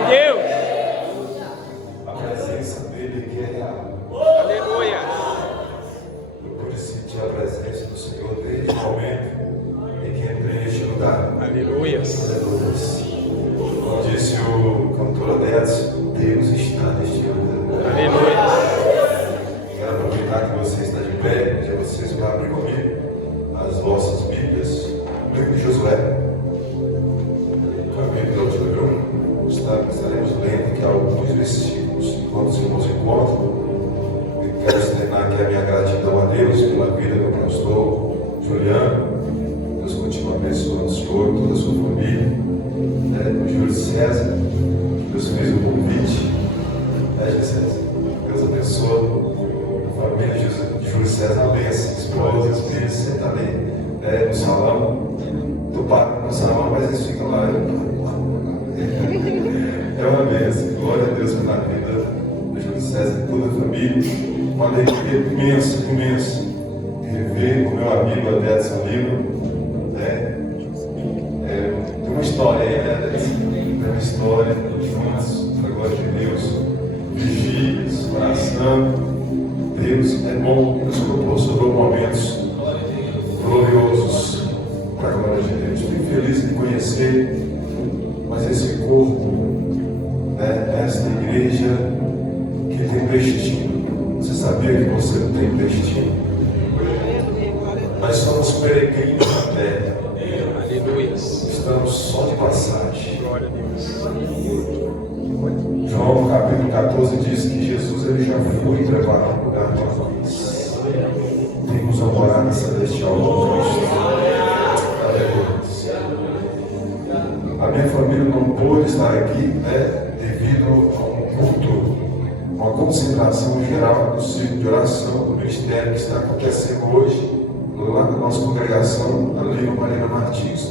a Deus. A presença dele aqui é real. Aleluia. Eu pude sentir a presença do Senhor desde o momento em que entrei neste lugar. Aleluia. Aleluia. Como disse o cantor Adelson, Deus está neste lugar. Aleluia. Quero aproveitar que você está de pé, pedir a vocês para abrir comigo as vossas Bíblias no livro de Josué. Caminho do último livro, estaremos lendo aqui alguns versículos enquanto os irmãos encontram. Eu quero externar aqui a minha gratidão a Deus pela vida do pastor Juliano. Deus continua abençoando o Senhor e toda a sua família. O Júlio César, Deus fez o convite. César, Deus abençoe a família de Júlio César, a bênção, esposa, os filhos, senta ali no salão. Tu paga no salão, mas eles ficam lá. É uma bênção. Glória a Deus pela vida de Júlio César e toda a família. Uma alegria imensa, imensa de rever o meu amigo Adelson Lima. Tem uma história aí, né? Tem uma história juntos, para a glória de Deus. Vigílias, oração. Deus é bom e nos proporcionou momentos gloriosos para a glória de Deus. Fico feliz de conhecer, mas esse corpo, esta igreja que tem destino. Você sabia que você não tem destino? Nós somos peregrinos na terra. Aleluia. Estamos só de passagem. Glória a Deus. João capítulo 14 diz que Jesus ele já foi preparar um lugar para nós. Temos uma morada celestial com Cristo. A minha família não pôde estar aqui, devido a um culto, uma concentração geral do ciclo de oração do ministério que está acontecendo hoje, lá na nossa congregação, ali no Marina Martins.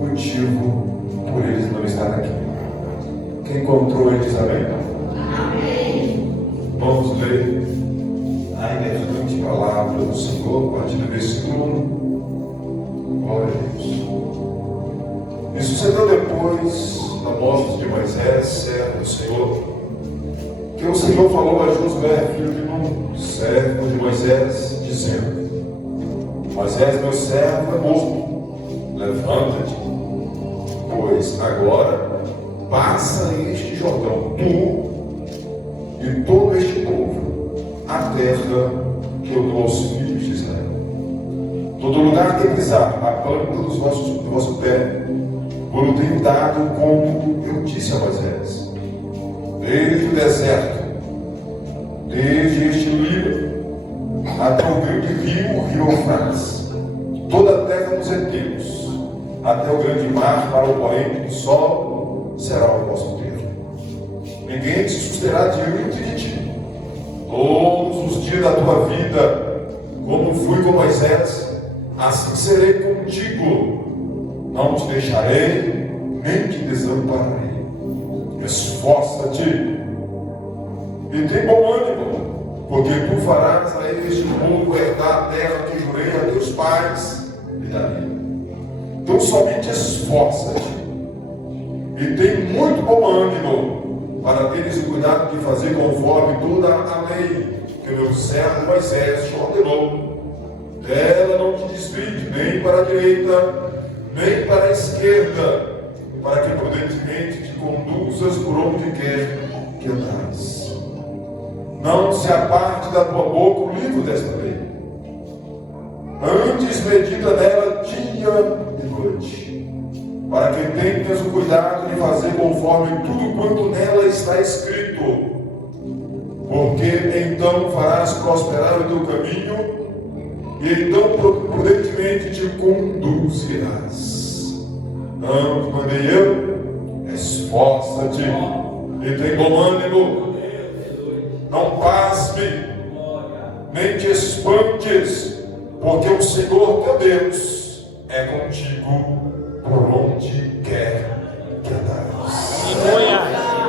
Motivo por eles não estar aqui. Quem encontrou ele diz amém? Amém. Vamos ler a inerrante palavra do Senhor, a partir do versículo 1. Glória a Deus. E sucedeu depois da morte de Moisés, servo do Senhor, que o Senhor falou a Josué, filho de Nun, servo de Moisés, dizendo: Moisés, meu servo, é morto. Levanta-te, pois agora passa este Jordão, tu e todo este povo, a terra que eu dou aos filhos de Israel. Todo lugar que pisar a planta do vosso pé, eu tenho dado como eu disse a Moisés. Desde o deserto, desde este Líbano, até o grande rio, o rio Eufrates, toda a terra dos heteus, até o grande mar, para o poente do sol, será o vosso termo. Ninguém se susterá diante de ti todos os dias da tua vida, como fui com Moisés, assim serei contigo. Não te deixarei, nem te desampararei. Esforça-te e tem bom ânimo, porque tu farás a este povo herdar a terra que jurei a teus pais e daria. Então somente esforça-te e tem muito bom ânimo para teres o cuidado de fazer conforme toda a lei que meu servo Moisés te ordenou. Dela não te desvie nem para a direita, nem para a esquerda, para que prudentemente te conduzas por onde quer que andares. Não se aparte da tua boca o livro desta lei. Antes medita nela dia e noite, para que tenhas o cuidado de fazer conforme tudo quanto nela está escrito, porque então farás prosperar o teu caminho, e então prudentemente te conduzirás. Não te mandei eu? Esforça-te e tem bom ânimo. Não pasme, nem te espantes, porque o Senhor teu Deus é contigo por onde quer que andares. Aleluia.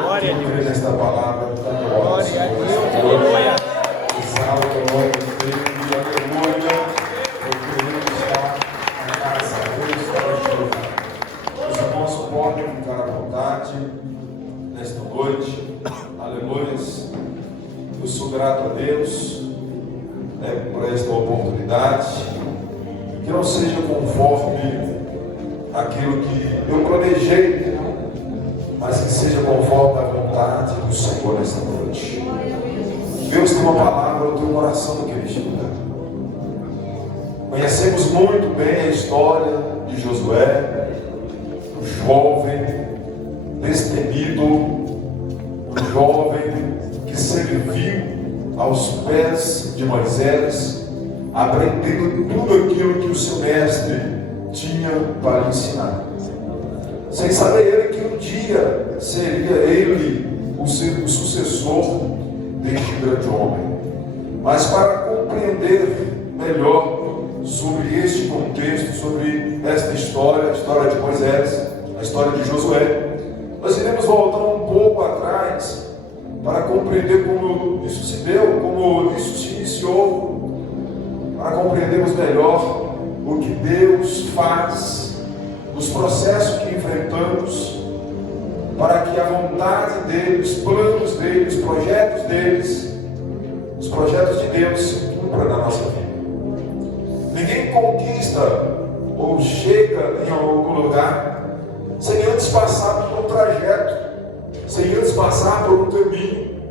Glória a Deus. Nesta palavra, glória a Deus. Aleluia. Exalta o nome de Deus. Aleluia. Porque Ele está na casa. Ele está na chuva. Os irmãos podem ficar à vontade. nesta noite. Aleluia. Eu sou grato a Deus por esta oportunidade. Que não seja conforme aquilo que eu planejei, mas que seja conforme a vontade do Senhor nesta noite. Deus tem uma palavra, eu tenho uma oração que Ele escuta. Conhecemos muito bem a história de Josué, o jovem destemido, o jovem que serviu aos pés de Moisés, aprendendo tudo aquilo que o seu mestre tinha para lhe ensinar. Sem saber ele que um dia seria ele o sucessor deste grande homem. Mas para compreender melhor sobre este contexto, sobre esta história, a história de Moisés, a história de Josué, nós iremos voltar um pouco atrás para compreender como isso se deu, como isso se iniciou, para compreendermos melhor o que Deus faz, os processos que enfrentamos, para que a vontade dele, os planos dele, os projetos deles, os projetos de Deus se cumpram na nossa vida. Ninguém conquista ou chega em algum lugar sem antes passar por um trajeto, sem antes passar por um caminho.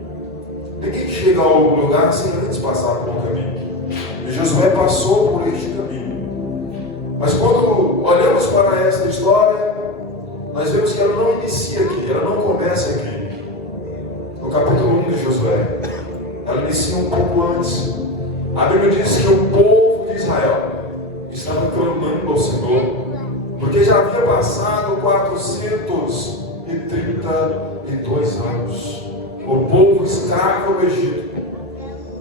Ninguém chega a algum lugar sem antes passar por um caminho. E Josué passou por este caminho. Mas quando olhamos para esta história, nós vemos que ela não inicia aqui, ela não começa aqui. No capítulo 1 de Josué, ela inicia um pouco antes. A Bíblia diz que o povo de Israel estava clamando ao Senhor, porque já havia passado 432 anos. O povo escravo do Egito.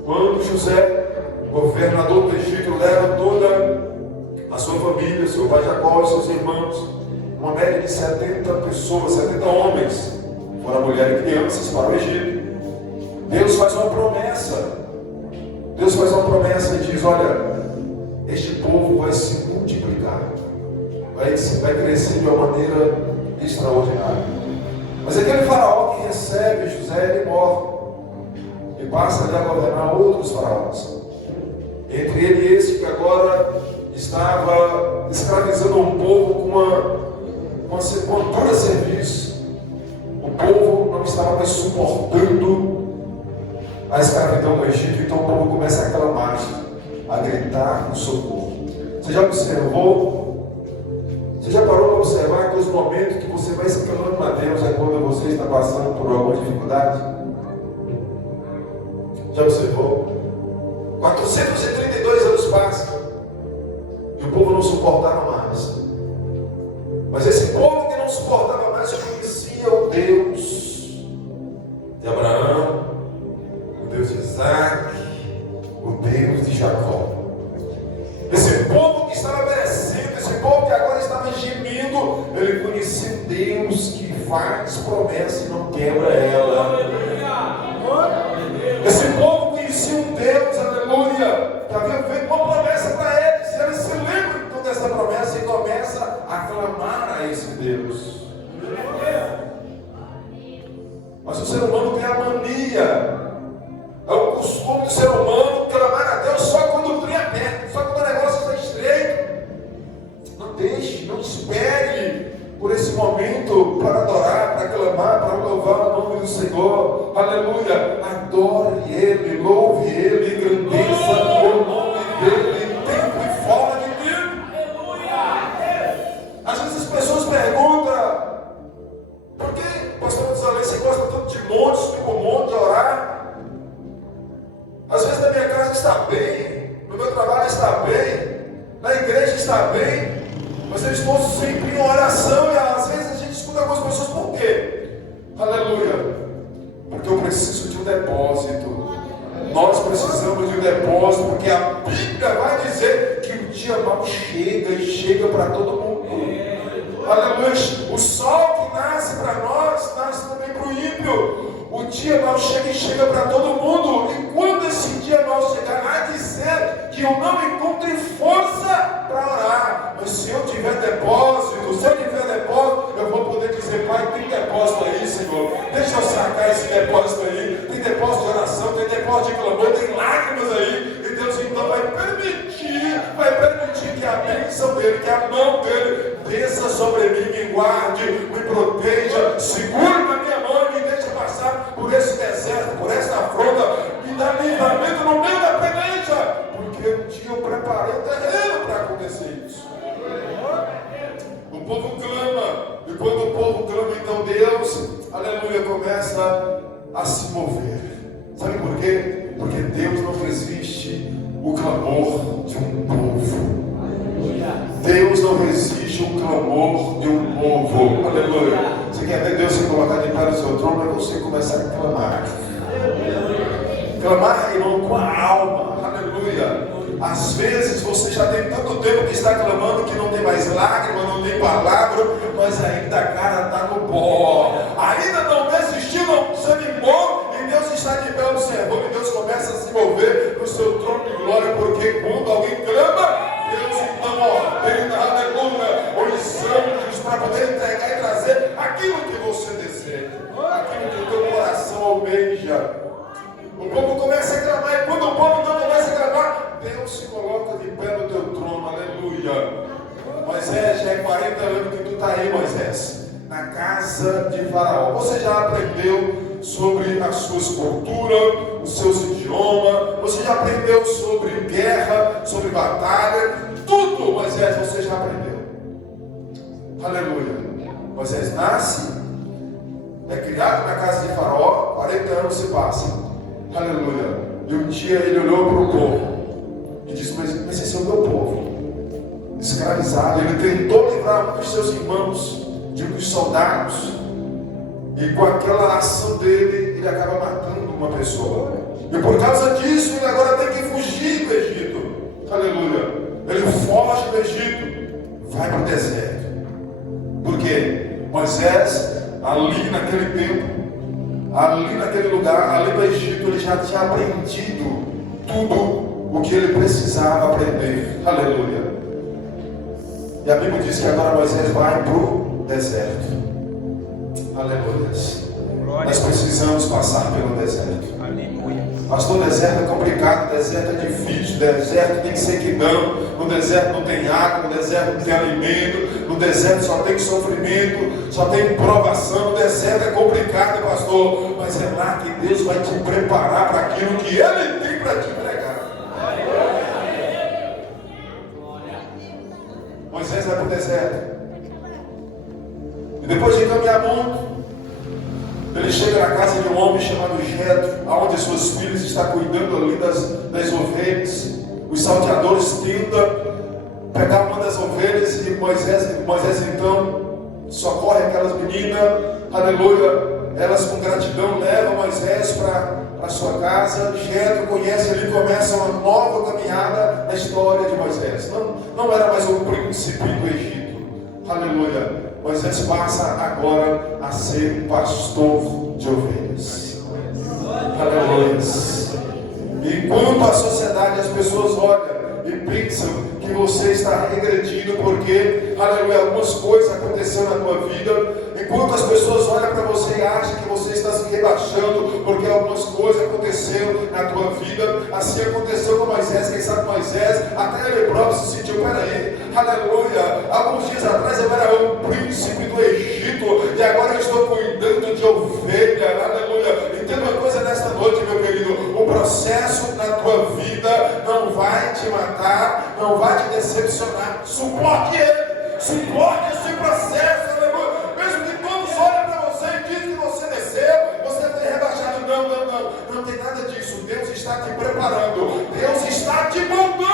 Quando José, governador do Egito, leva toda a sua família, seu pai Jacó e seus irmãos, uma média de 70 pessoas, 70 homens, fora mulher e crianças, para o Egito. Deus faz uma promessa. Deus faz uma promessa e diz: olha, este povo vai se multiplicar, vai crescer de uma maneira extraordinária. Mas aquele faraó que recebe José, ele morre e passa a governar outros faraós. Entre ele esse que agora estava escravizando um povo com uma dura serviço. O povo não estava mais suportando a escravidão do Egito, então o povo começa a clamar, a gritar com socorro. Você já observou? Você já parou para observar que os momentos que você vai se clamando a Deus é quando você está passando por alguma dificuldade? Já observou? 432 anos passam e o povo não suportava mais. Mas esse povo que não suportava mais conhecia o Deus de Abraão, o Deus de Isaac, o Deus de Jacó. Esse povo que estava merecendo, esse povo que agora estava gemindo, ele conhecia Deus que faz promessa e não quebra ela. Esse povo conhecia um Deus, aleluia, que havia feito uma promessa para eles. E eles se lembram então dessa promessa e começam a clamar a esse Deus. Mas o ser humano tem a mania, é o costume do ser humano clamar a Deus só quando o trem é perto, só quando o negócio está estreito. Não deixe, não espere por esse momento para adorar, para clamar, para louvar o nome do Senhor. Aleluia! Adore Ele, louve Ele, engrandeça o nome dEle, em tempo e fora de tempo. Às vezes as pessoas perguntam: por que, pastor Desalém, você gosta tanto de monte, subir com monte, orar? Às vezes na minha casa está bem, no meu trabalho está bem, na igreja está bem, mas eu estou sempre em oração e às vezes a gente escuta algumas pessoas, por quê? Aleluia! Porque eu preciso de um depósito. Nós precisamos de um depósito, porque a Bíblia vai dizer que o dia mau chega e chega para todo mundo. Aleluia! O sol que nasce para nós, nasce também para o ímpio. O dia mau chega e chega para todo mundo. E quando esse dia mau chegar, há de ser que eu não encontre força para orar. Mas se eu tiver depósito, eu vou poder dizer: Pai, tem depósito aí, Senhor. Deixa eu sacar esse depósito aí. Tem depósito de oração, tem depósito de clamor, tem lágrimas aí. E Deus então vai permitir que a bênção dele, que a mão dele desça sobre mim, me guarde, me proteja, segure na minha mão e me deixe passar por esse deserto, por esta afronta, me dá livramento no meio da peleja, porque um dia eu preparei o terreno para acontecer isso. O povo clama, e quando o povo clama, então Deus, aleluia, começa a se mover. Sabe por quê? Porque Deus não resiste o clamor de um povo. Deus não resiste o clamor de um povo. Aleluia. Você quer ver Deus se colocar de pé no seu trono? É você começar a clamar. Clamar, irmão, com a alma. Aleluia. Às vezes você já tem tanto tempo que está clamando que não tem mais lágrima, não tem palavra, mas ainda a cara está no pó. Ainda não desistiu, não desanimou, e Deus está de pé observando, e Deus começa a se mover no seu trono de glória, porque quando alguém clama, Deus então ordena, aleluia, os anjos para poder entregar e trazer aquilo que você deseja, aquilo que o teu coração almeja. O povo começa a clamar, e quando o povo então começa a clamar, Deus se coloca de pé no teu trono, aleluia. Moisés, já é 40 anos que tu está aí, Moisés, na casa de Faraó. Você já aprendeu sobre as suas culturas, os seus idiomas, você já aprendeu sobre guerra, sobre batalha, tudo, Moisés, você já aprendeu. Aleluia. Moisés nasce, é criado na casa de Faraó, 40 anos se passam. Aleluia. E um dia ele olhou para o povo e disse: mas esse é o meu povo, escravizado. Ele tentou livrar um dos seus irmãos, de um dos soldados, e com aquela ação dele, ele acaba matando uma pessoa. E por causa disso, ele agora tem que fugir do Egito. Aleluia. Ele foge do Egito, vai para o deserto. Por quê? Moisés, ali naquele tempo, ali naquele lugar, ali no Egito, ele já tinha aprendido tudo o que ele precisava aprender. Aleluia. E a Bíblia diz que agora Moisés vai para o deserto. Aleluia. Nós precisamos passar pelo deserto. Aleluia. Pastor, o deserto é complicado, o deserto é difícil, o deserto tem sequidão, no deserto não tem água, no deserto não tem alimento, no deserto só tem sofrimento, só tem provação, no deserto é complicado, pastor, mas é lá que Deus vai te preparar para aquilo que Ele tem para te entregar. Moisés vai para o deserto, e depois de caminhar muito, ele chega na casa de um homem chamado Jetro, onde suas filhas estão cuidando ali das ovelhas. Os salteadores tentam pegar uma das ovelhas e Moisés então socorre aquelas meninas, aleluia. Elas com gratidão levam Moisés para sua casa. Jetro conhece ali, começa uma nova caminhada na história de Moisés. Não era mais um príncipe do Egito, aleluia. Moisés passa agora a ser pastor de ovelhas. Aleluia. Enquanto a sociedade, as pessoas olham e pensam que você está regredindo porque, aleluia, algumas coisas aconteceram na tua vida. Enquanto as pessoas olham para você e acham que você está se rebaixando porque algumas coisas aconteceram na tua vida, assim aconteceu com Moisés. Quem sabe Moisés, até ele próprio se sentiu: peraí, aleluia, alguns dias atrás eu era um príncipe do Egito e agora eu estou cuidando de ovelha, aleluia. Entenda uma coisa nesta noite, meu querido: o processo na tua vida não vai te matar, não vai te decepcionar. Suporte ele, suporte esse processo, aleluia. Mesmo que todos olhem para você e dizem que você desceu, você foi rebaixado. Não tem nada disso. Deus está te preparando, Deus está te moldando.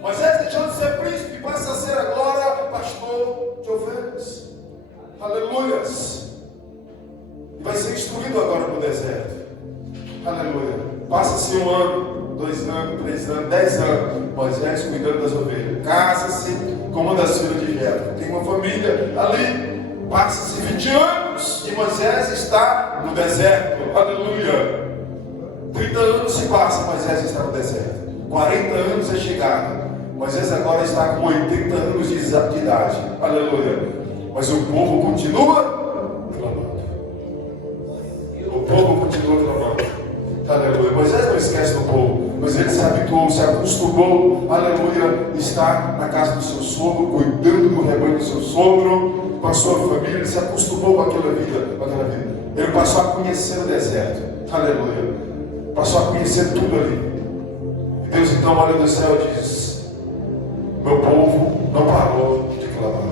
Moisés deixou de ser príncipe, passa a ser agora pastor de ovelhas. Aleluias. E vai ser instruído agora no deserto. Aleluia. Passa-se 1 ano, 2 anos, 3 anos, 10 anos. Moisés cuidando das ovelhas. Casa-se com uma das filhas de Jetro. Tem uma família ali. Passa-se 20 anos e Moisés está no deserto. Aleluia. 30 anos se passa, Moisés está no deserto. 40 anos é chegado. Moisés agora está com 80 anos de idade. Aleluia. Mas o povo continua clamando. O povo continua clamando. Aleluia. Moisés não esquece do povo, mas ele se habituou, se acostumou, aleluia, estar na casa do seu sogro, cuidando do rebanho do seu sogro, com a sua família. Ele se acostumou com aquela vida, Ele passou a conhecer o deserto. Aleluia. Passou a conhecer tudo ali. E Deus então olha do céu e diz: meu povo não parou de clamar.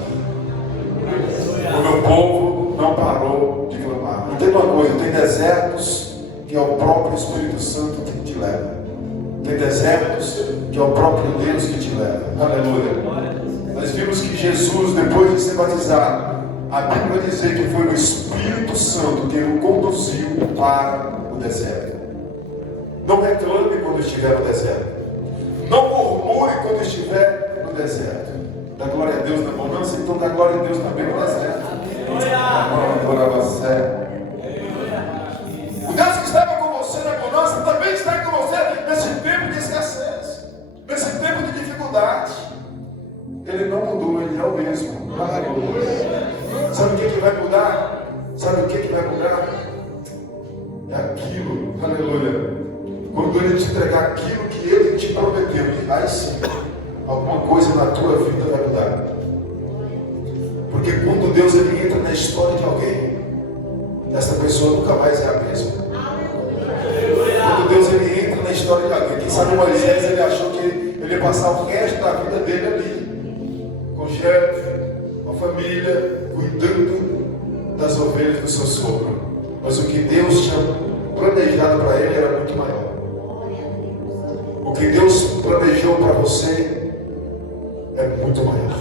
O meu povo não parou de clamar. Não tem uma coisa, tem desertos que é o próprio Espírito Santo que te leva. Tem desertos que é o próprio Deus que te leva. Aleluia. Nós vimos que Jesus, depois de ser batizado, a Bíblia vai dizer que foi o Espírito Santo que o conduziu para o deserto. Não reclame quando estiver no deserto. Não murmure quando estiver no deserto. Dá glória a Deus na bonança, então dá glória a Deus também no deserto. O Deus que estava com você na bonança também está com você nesse tempo de escassez, nesse tempo de dificuldade. Ele não mudou, ele é o mesmo. Sabe o que vai mudar? Sabe o que vai mudar? É aquilo, aleluia. Quando ele te entregar aquilo que ele te prometeu, aí sim, alguma coisa na tua vida vai mudar. Porque quando Deus ele entra na história de alguém, essa pessoa nunca mais é a mesma. Quando Deus ele entra na história de alguém, quem sabe Moisés ele achou que ele ia passar o resto da vida dele ali, com o chefe, com a família, cuidando das ovelhas do seu sogro. Mas o que Deus tinha planejado para ele era muito maior. O que Deus planejou para você é muito maior.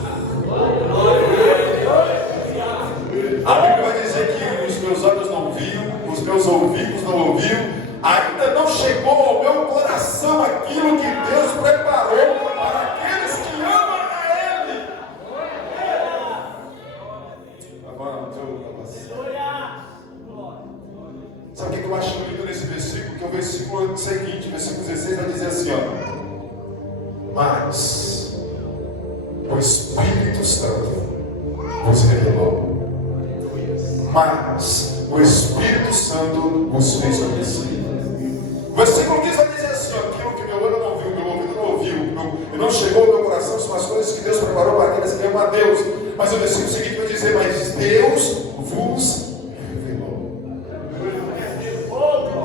A Bíblia vai dizer que os meus olhos não viram, os meus ouvidos não ouviram, ainda não chegou ao meu coração aquilo que Deus preparou para aqueles que amam a Ele. Sabe o que eu acho lindo nesse versículo? Que é o versículo seguinte, versículo 16, vai dizer assim, ó: mas o Espírito Santo vos revelou. Mas o Espírito Santo vos fez conhecer. O versículo 15 vai dizer assim, ó: aquilo que meu olho não viu, meu ouvido não ouviu, e não chegou ao meu coração, são as coisas que Deus preparou para aqueles que amam a Deus. Mas o versículo seguinte vai dizer: mas Deus vos revelou.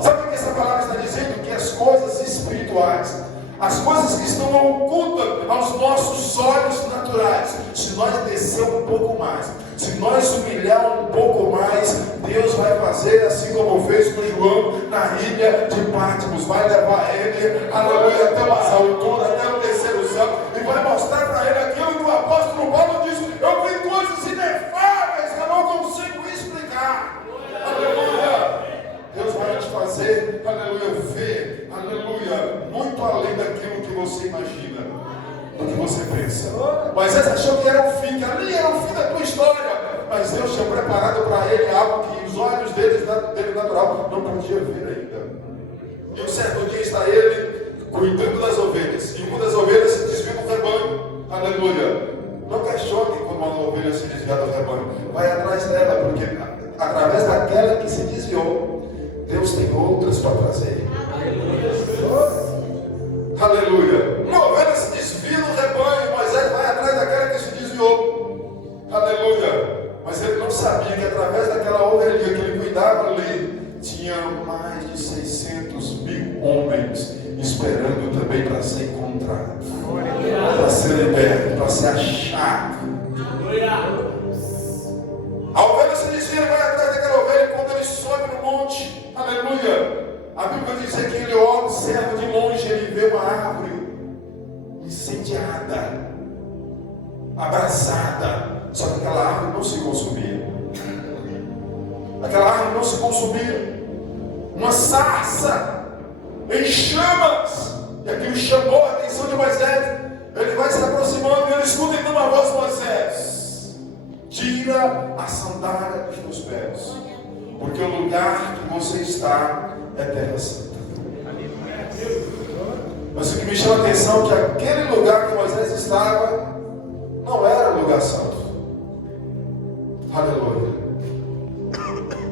Sabe o que essa palavra está dizendo? Que as coisas espirituais, as coisas que estão ocultas aos nossos olhos naturais, se nós descer um pouco mais, se nós humilhar um pouco mais, Deus vai fazer assim como fez com João na ilha de Patmos. Vai levar ele, aleluia, até as alturas, até o terceiro céu, e vai mostrar para ele aquilo que o apóstolo Paulo diz: eu vi coisas inefáveis que eu não consigo explicar. Aleluia. Deus vai te fazer, aleluia, ver, aleluia, muito além daquilo que você imagina, do que você pensa. Mas você achou que era o fim, que ali era o fim da tua história. Mas Deus tinha preparado para ele algo que os olhos dele natural não podia ver ainda. E um certo dia está ele cuidando das ovelhas, e uma das ovelhas se desvia do rebanho. Aleluia. Não questione quando uma ovelha se desvia do rebanho. Vai atrás dela, porque através daquela que se desviou, Deus tem outras para trazer. Aleluia. Uma ovelha se desvia do rebanho, Moisés vai atrás daquela que se desviou. Aleluia. Mas ele não sabia que através daquela ovelhinha que ele cuidava ali, tinha mais de 600 mil homens esperando também para ser encontrado, para ser liberto, para ser achado. A ovelha se desvia, vai atrás daquela ovelha, e quando ele sobe no monte, aleluia, a Bíblia diz que ele observa de longe, ele vê uma árvore incendiada, abraçada. Só que aquela árvore não se consumia. Aquela árvore não se consumia. Uma sarça em chamas. E aquilo chamou a atenção de Moisés. Ele vai se aproximando e ele escuta então uma voz: Moisés, tira a sandália dos teus pés, porque o lugar que você está é terra santa. Mas o que me chama a atenção é que aquele lugar que Moisés estava não era um lugar santo. Aleluia.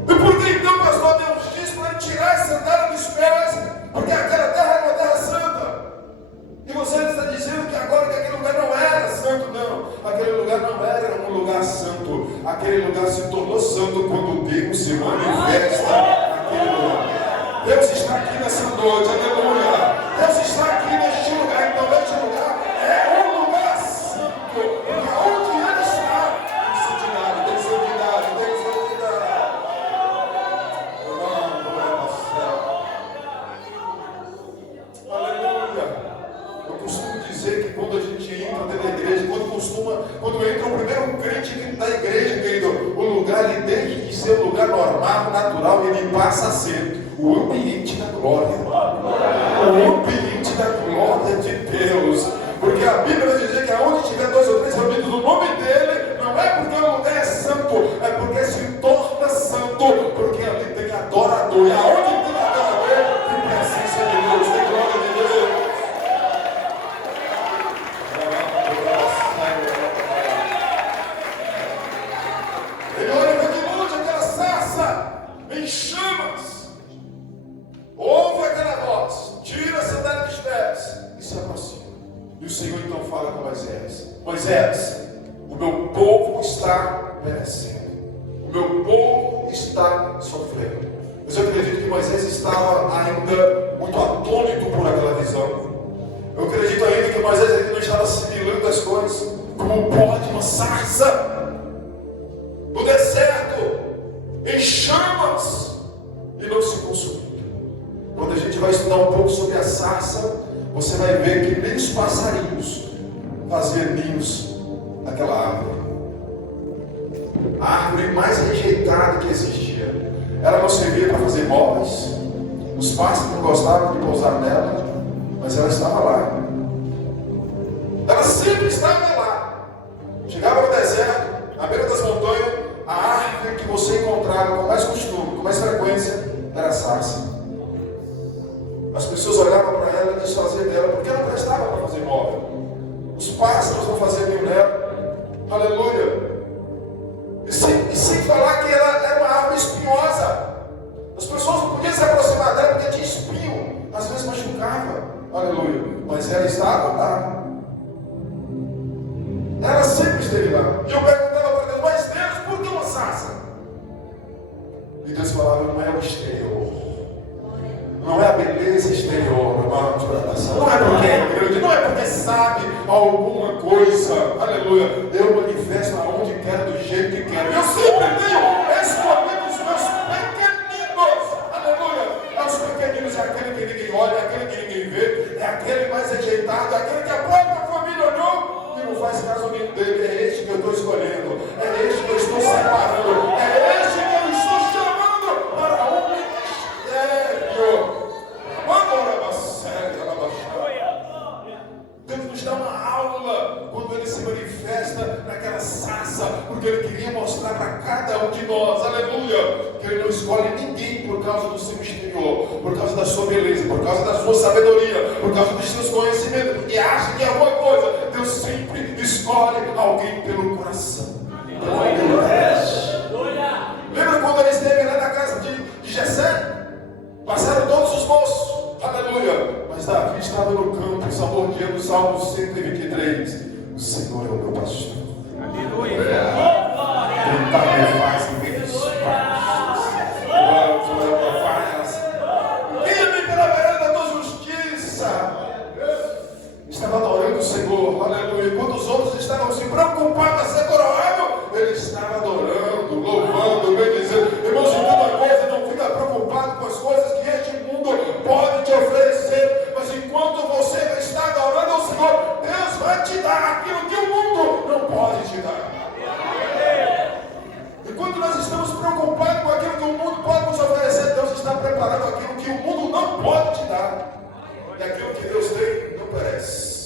E por que então, pastor, Deus disse para ele tirar a sandália dos pés? Porque aquela terra era uma terra santa. E você está dizendo que agora que aquele lugar não era santo, não. Aquele lugar não era um lugar santo. Aquele lugar se tornou santo quando Deus se manifesta naquele lugar. Deus está aqui nessa noite, aleluia. Deus está aqui neste lugar, então este lugar é um lugar santo. Porque onde ele está, tem santidade, tem santidade, tem santidade. Aleluia. Eu costumo dizer que quando a gente entra dentro da igreja, quando entra o primeiro crente dentro da igreja, querido, o lugar ali deixa de ser um lugar normal, natural, e ele passa a ser o ambiente da glória. O ambiente da glória de Deus. Porque a Bíblia vai dizer que aonde tiver 2 ou 3 reunidos no nome dele, não é porque o lugar é santo, é porque se torna santo, porque ali tem adorador. E aonde tem adorador, tem presença de Deus, tem glória de Deus. Ele olha para de longe aquela sarça em chamas. Ouve aquela voz, tira a sandália dos pés e se aproxima. E o Senhor então fala com Moisés: Moisés, o meu povo está perecendo, o meu povo está sofrendo. Mas eu acredito que Moisés estava ainda muito atônito por aquela visão. Eu acredito ainda que Moisés ainda não estava assimilando as coisas, como pode uma sarça no deserto, em chamas, e não se consumindo. Quando a gente vai estudar um pouco sobre a sarça, você vai ver que nem os passarinhos faziam ninhos naquela árvore. A árvore mais rejeitada que existia. Ela não servia para fazer móveis. Os pássaros não gostavam de pousar nela, mas ela estava lá. Ela sempre estava lá. Chegava no deserto, à beira das montanhas, a árvore que você encontrava com mais costume, com mais frequência, era a sarça. As pessoas olhavam para ela e desfaziam dela, porque ela não prestava para fazer móvel. Os pássaros não faziam ninho nela. Aleluia. E sem falar que ela era uma árvore espinhosa. As pessoas não podiam se aproximar dela porque tinha espinho. Às vezes machucava. Aleluia. Mas ela estava lá. Ela sempre esteve lá. E eu perguntava para Deus: mas Deus, por que uma sarça? E Deus falava: não é o exterior. Não é a beleza exterior, irmão, de oração. Não é porque é grande, não é porque sabe alguma coisa. Aleluia. Eu manifesto aonde quero, do jeito que quero. Eu sempre tenho escolhido os meus pequeninos. Aleluia. Os pequeninos é aquele que ninguém olha, é aquele que ninguém vê, é aquele mais rejeitado, é aquele que a própria família olhou e não faz caso nenhum dele. É este que eu estou escolhendo, é este que eu estou separando, é este que eu estou chamando para um ministério. Deus nos dá uma aula quando Ele se manifesta naquela sarça, porque Ele queria mostrar para cada um de nós, aleluia, que Ele não escolhe ninguém por causa do seu exterior, por causa da sua beleza, por causa da sua sabedoria, por causa dos seus conhecimentos, porque acha que é alguma coisa. Deus sempre escolhe alguém pelo coração. Lembra quando Ele esteve lá na casa de Jessé? Passaram todos os moços. Aleluia. Mas Davi estava no campo, salmodiando o Salmo 123. O Senhor é o meu pastor. Aleluia. Ele me faz em verdes pastos. Guia-me pela vereda da justiça. Estava adorando o Senhor. Aleluia. Enquanto os outros estavam se preocupados a ser coroado, ele estava adorando, louvando, bendizendo. Irmãos, de toda coisa, não fica preocupado com as coisas que este mundo pode te oferecer, mas enquanto você está adorando ao Senhor, Deus vai te dar aquilo que o mundo não pode te dar. Enquanto nós estamos preocupados com aquilo que o mundo pode nos oferecer, Deus está preparando aquilo que o mundo não pode te dar. E aquilo que Deus tem não perece.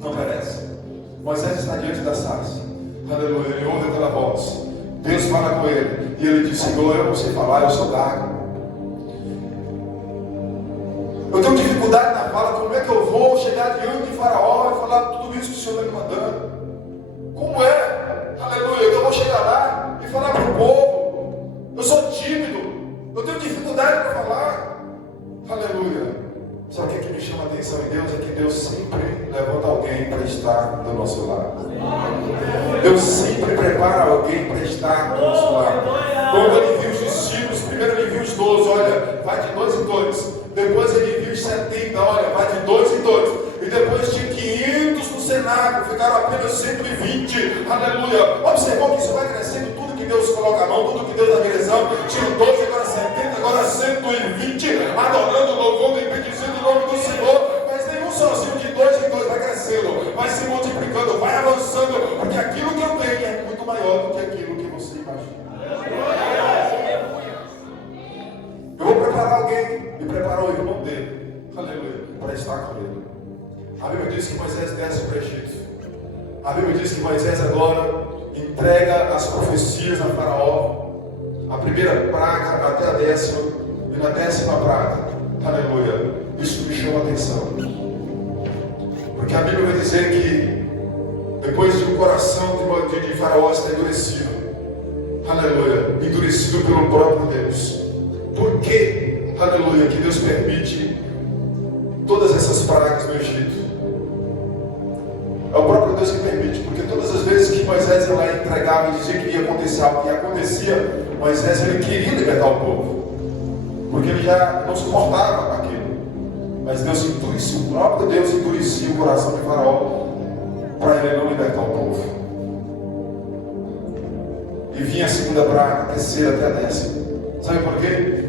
Não perece. Moisés está diante da sarça. Aleluia. Ele ouve aquela voz. Deus fala com ele. E ele diz: Senhor, eu não sei falar, eu sou gago. dificuldade na fala. Como é que eu vou chegar diante de Faraó e falar tudo isso que o Senhor está me mandando? Como é? Aleluia, eu vou chegar lá e falar para o povo. Eu sou tímido, eu tenho dificuldade para falar. Aleluia. Sabe o que me chama a atenção em Deus? É que Deus sempre levanta alguém para estar do nosso lado. Deus sempre prepara alguém para estar do nosso lado. Quando ele viu os discípulos, primeiro ele viu os 12, olha, vai de 2 em 2. Depois ele viu os 70, olha, vai de 2 em 2. E depois tinha 500 no cenáculo, ficaram apenas 120. Aleluia. Observou que isso vai crescendo, tudo que Deus coloca a mão, tudo que Deus dá direção. Tinha 12, agora 70, agora 120, adorando, louvando e bendizendo o nome do Senhor. Mas nenhum sozinho, de 2 em 2 vai crescendo, vai se multiplicando, vai avançando, porque aquilo que eu tenho é muito maior do que aquilo que você imagina. Eu vou preparar alguém, e preparar o irmão dele, aleluia, para estar com ele. A Bíblia diz que Moisés desce para o Egito. A Bíblia diz que Moisés agora entrega as profecias a Faraó. A primeira praga até a 10ª, e na 10ª praga, aleluia, isso me chama a atenção. Porque a Bíblia vai dizer que depois de o coração de Faraó estar endurecido, aleluia, endurecido pelo próprio Deus. Por que, aleluia, que Deus permite todas essas pragas no Egito? É o próprio Deus que permite, porque todas as vezes que Moisés ia lá e entregava e dizia que ia acontecer algo, e acontecia, Moisés ele queria libertar o povo, porque ele já não suportava aquilo. Mas Deus endurecia, o próprio Deus endurecia o coração de Faraó para ele não libertar o povo. E vinha a segunda praga, a terceira até a 10ª. Sabe por quê?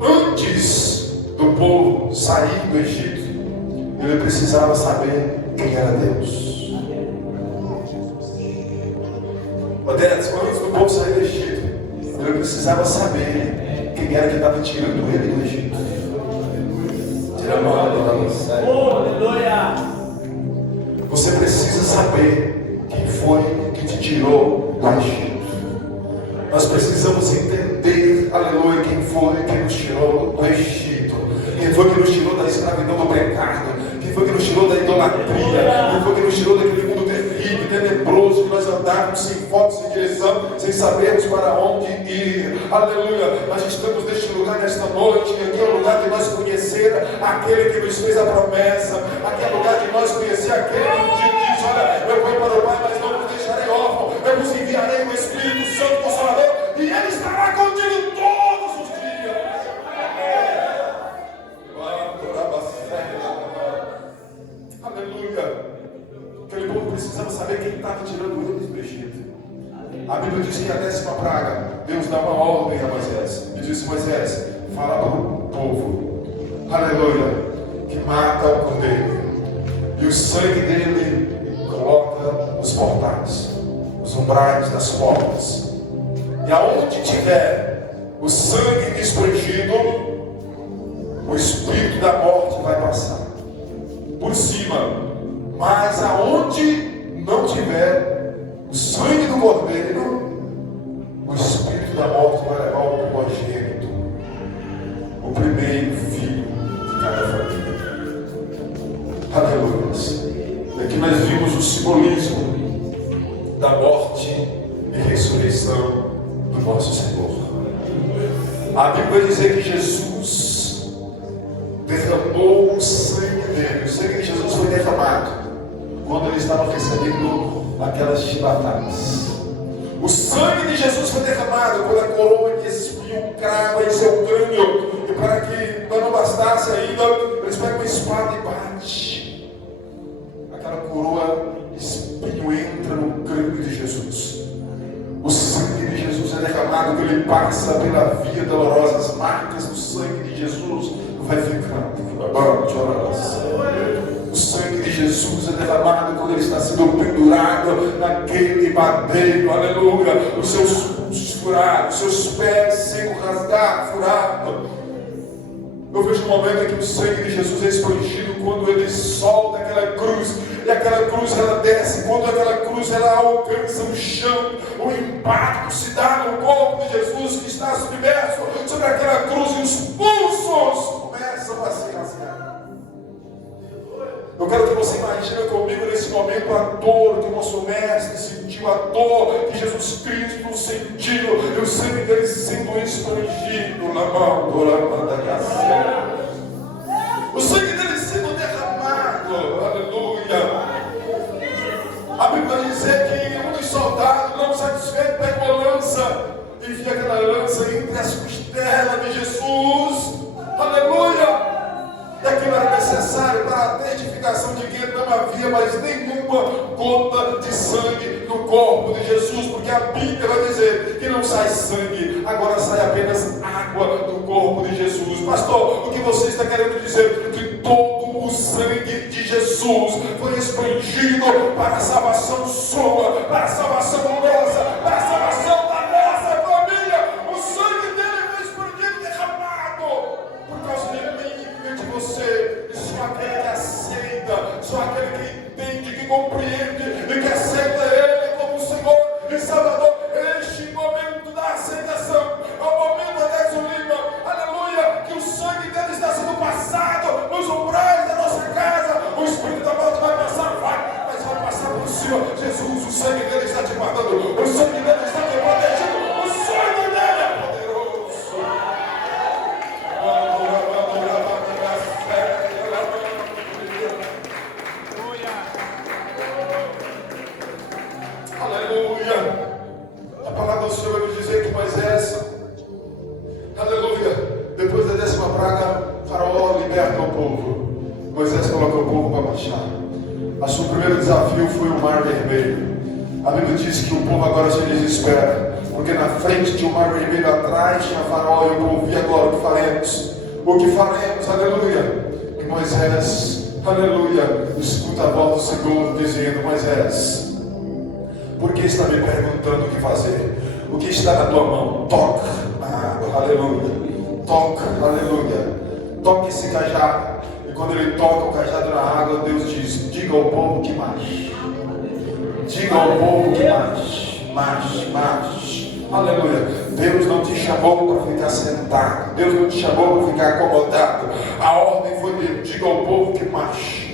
Antes do povo sair do Egito, ele precisava saber quem era Deus. Antes do povo sair do Egito, ele precisava saber quem era que estava tirando ele do Egito. Você precisa saber quem foi que te tirou do Egito. Nós precisamos entender, aleluia, quem foi que nos tirou do Egito. Quem foi que nos tirou da escravidão do pecado. Quem foi que nos tirou da idolatria. Quem foi que nos tirou daquele mundo terrível, tenebroso, que nós andávamos sem foco, sem direção, sem sabermos para onde ir. Aleluia. Nós estamos neste lugar nesta noite. Aqui é o lugar de nós conhecer aquele que nos fez a promessa. Aqui é o lugar de nós conhecer aquele que diz, olha, eu vou para o Pai, mas não vos deixarei órfão. Eu vos enviarei o Espírito Santo Consolador, e ele estará contigo todos os dias. Aleluia. Aquele povo precisava saber quem estava tirando eles do Egito. A Bíblia diz que a 10ª praga, Deus dá uma ordem a Moisés. E disse: Moisés, fala para o povo, aleluia, que mata o cordeiro, e o sangue dele coloca nos portais, nos umbrais das portas. E aonde tiver o sangue desprotegido, o espírito da morte vai passar por cima. Mas aonde não tiver o sangue do cordeiro, o espírito da morte vai levar o primogênito, o primeiro filho de cada família. Aleluia. Aqui nós vimos o simbolismo da morte e ressurreição do nosso Senhor. A Bíblia vai dizer que Jesus derramou o sangue dele. O sangue de Jesus foi derramado quando ele estava recebendo aquelas chibatadas. O sangue de Jesus foi derramado quando a coroa de espinho crava em seu crânio. E para não bastasse ainda, eles pegam uma espada e bate. Aquela coroa de espinho entra no crânio de Jesus. O sangue de Jesus é derramado quando ele passa pela via dolorosa. As marcas do sangue de Jesus vai ficando. O sangue de Jesus é derramado quando ele está sendo pendurado naquele madeiro. Aleluia. Os seus pulsos furados, os seus pés secos, rasgados, furados. Eu vejo um momento em que o sangue de Jesus é escondido quando ele solta aquela cruz. E aquela cruz ela desce. Quando aquela cruz ela alcança o chão, o impacto se dá no corpo de Jesus que está submerso sobre aquela cruz, e os pulsos começam a se rasgar. quero que você imagine comigo nesse momento a dor que o nosso mestre sentiu, a dor que Jesus Cristo sentiu, e o sangue dele sendo escondido na mão do lama da caçada. O sangue dele sendo derramado, aleluia. A Bíblia vai dizer que um dos soldados, não satisfeito, pega uma lança, enfia aquela lança entre as costelas de Jesus, aleluia. E aquilo era necessário para a testificação de que não havia mais nenhuma gota de sangue no corpo de Jesus, porque a Bíblia vai dizer que não sai sangue, agora sai apenas água do corpo de Jesus. Pastor, o que você está querendo dizer? Que todo o sangue de Jesus foi expandido para a salvação sua, para a salvação nossa, para a salvação da nossa família. O sangue dele foi expandido, derramado por causa de mim e de você. E só aquele que aceita, só aquele que entende, que compreende e que aceita Ele como Senhor e Salvador. Este momento da aceitação é o momento da gasolina, aleluia, que o sangue dele está sendo passado nos umbrais da nossa casa. O Espírito da morte vai passar, mas vai passar por Senhor Jesus. O sangue dele está te guardando, o sangue dele está te protegendo, o sangue dele é poderoso. Aleluia. A palavra do Senhor vai nos dizer que Moisés, aleluia, depois da 10ª praga, Faraó liberta o povo. Moisés colocou o povo para marchar. O seu primeiro desafio foi o Mar Vermelho. A Bíblia diz que o povo agora se desespera, porque na frente de um Mar Vermelho, atrás tinha Faraó e o povo. E agora o que faremos? O que faremos? Aleluia. E Moisés, aleluia, escuta a voz do Senhor dizendo: Moisés, por que está me perguntando o que fazer? O que está na tua mão? Toca na água, aleluia. Toca, aleluia. Toque esse cajado. E quando ele toca o cajado na água, Deus diz: diga ao povo que marche. Diga ao povo que marche. Marche, marche. Aleluia. Deus não te chamou para ficar sentado. Deus não te chamou para ficar acomodado. A ordem foi dele: diga ao povo que marche.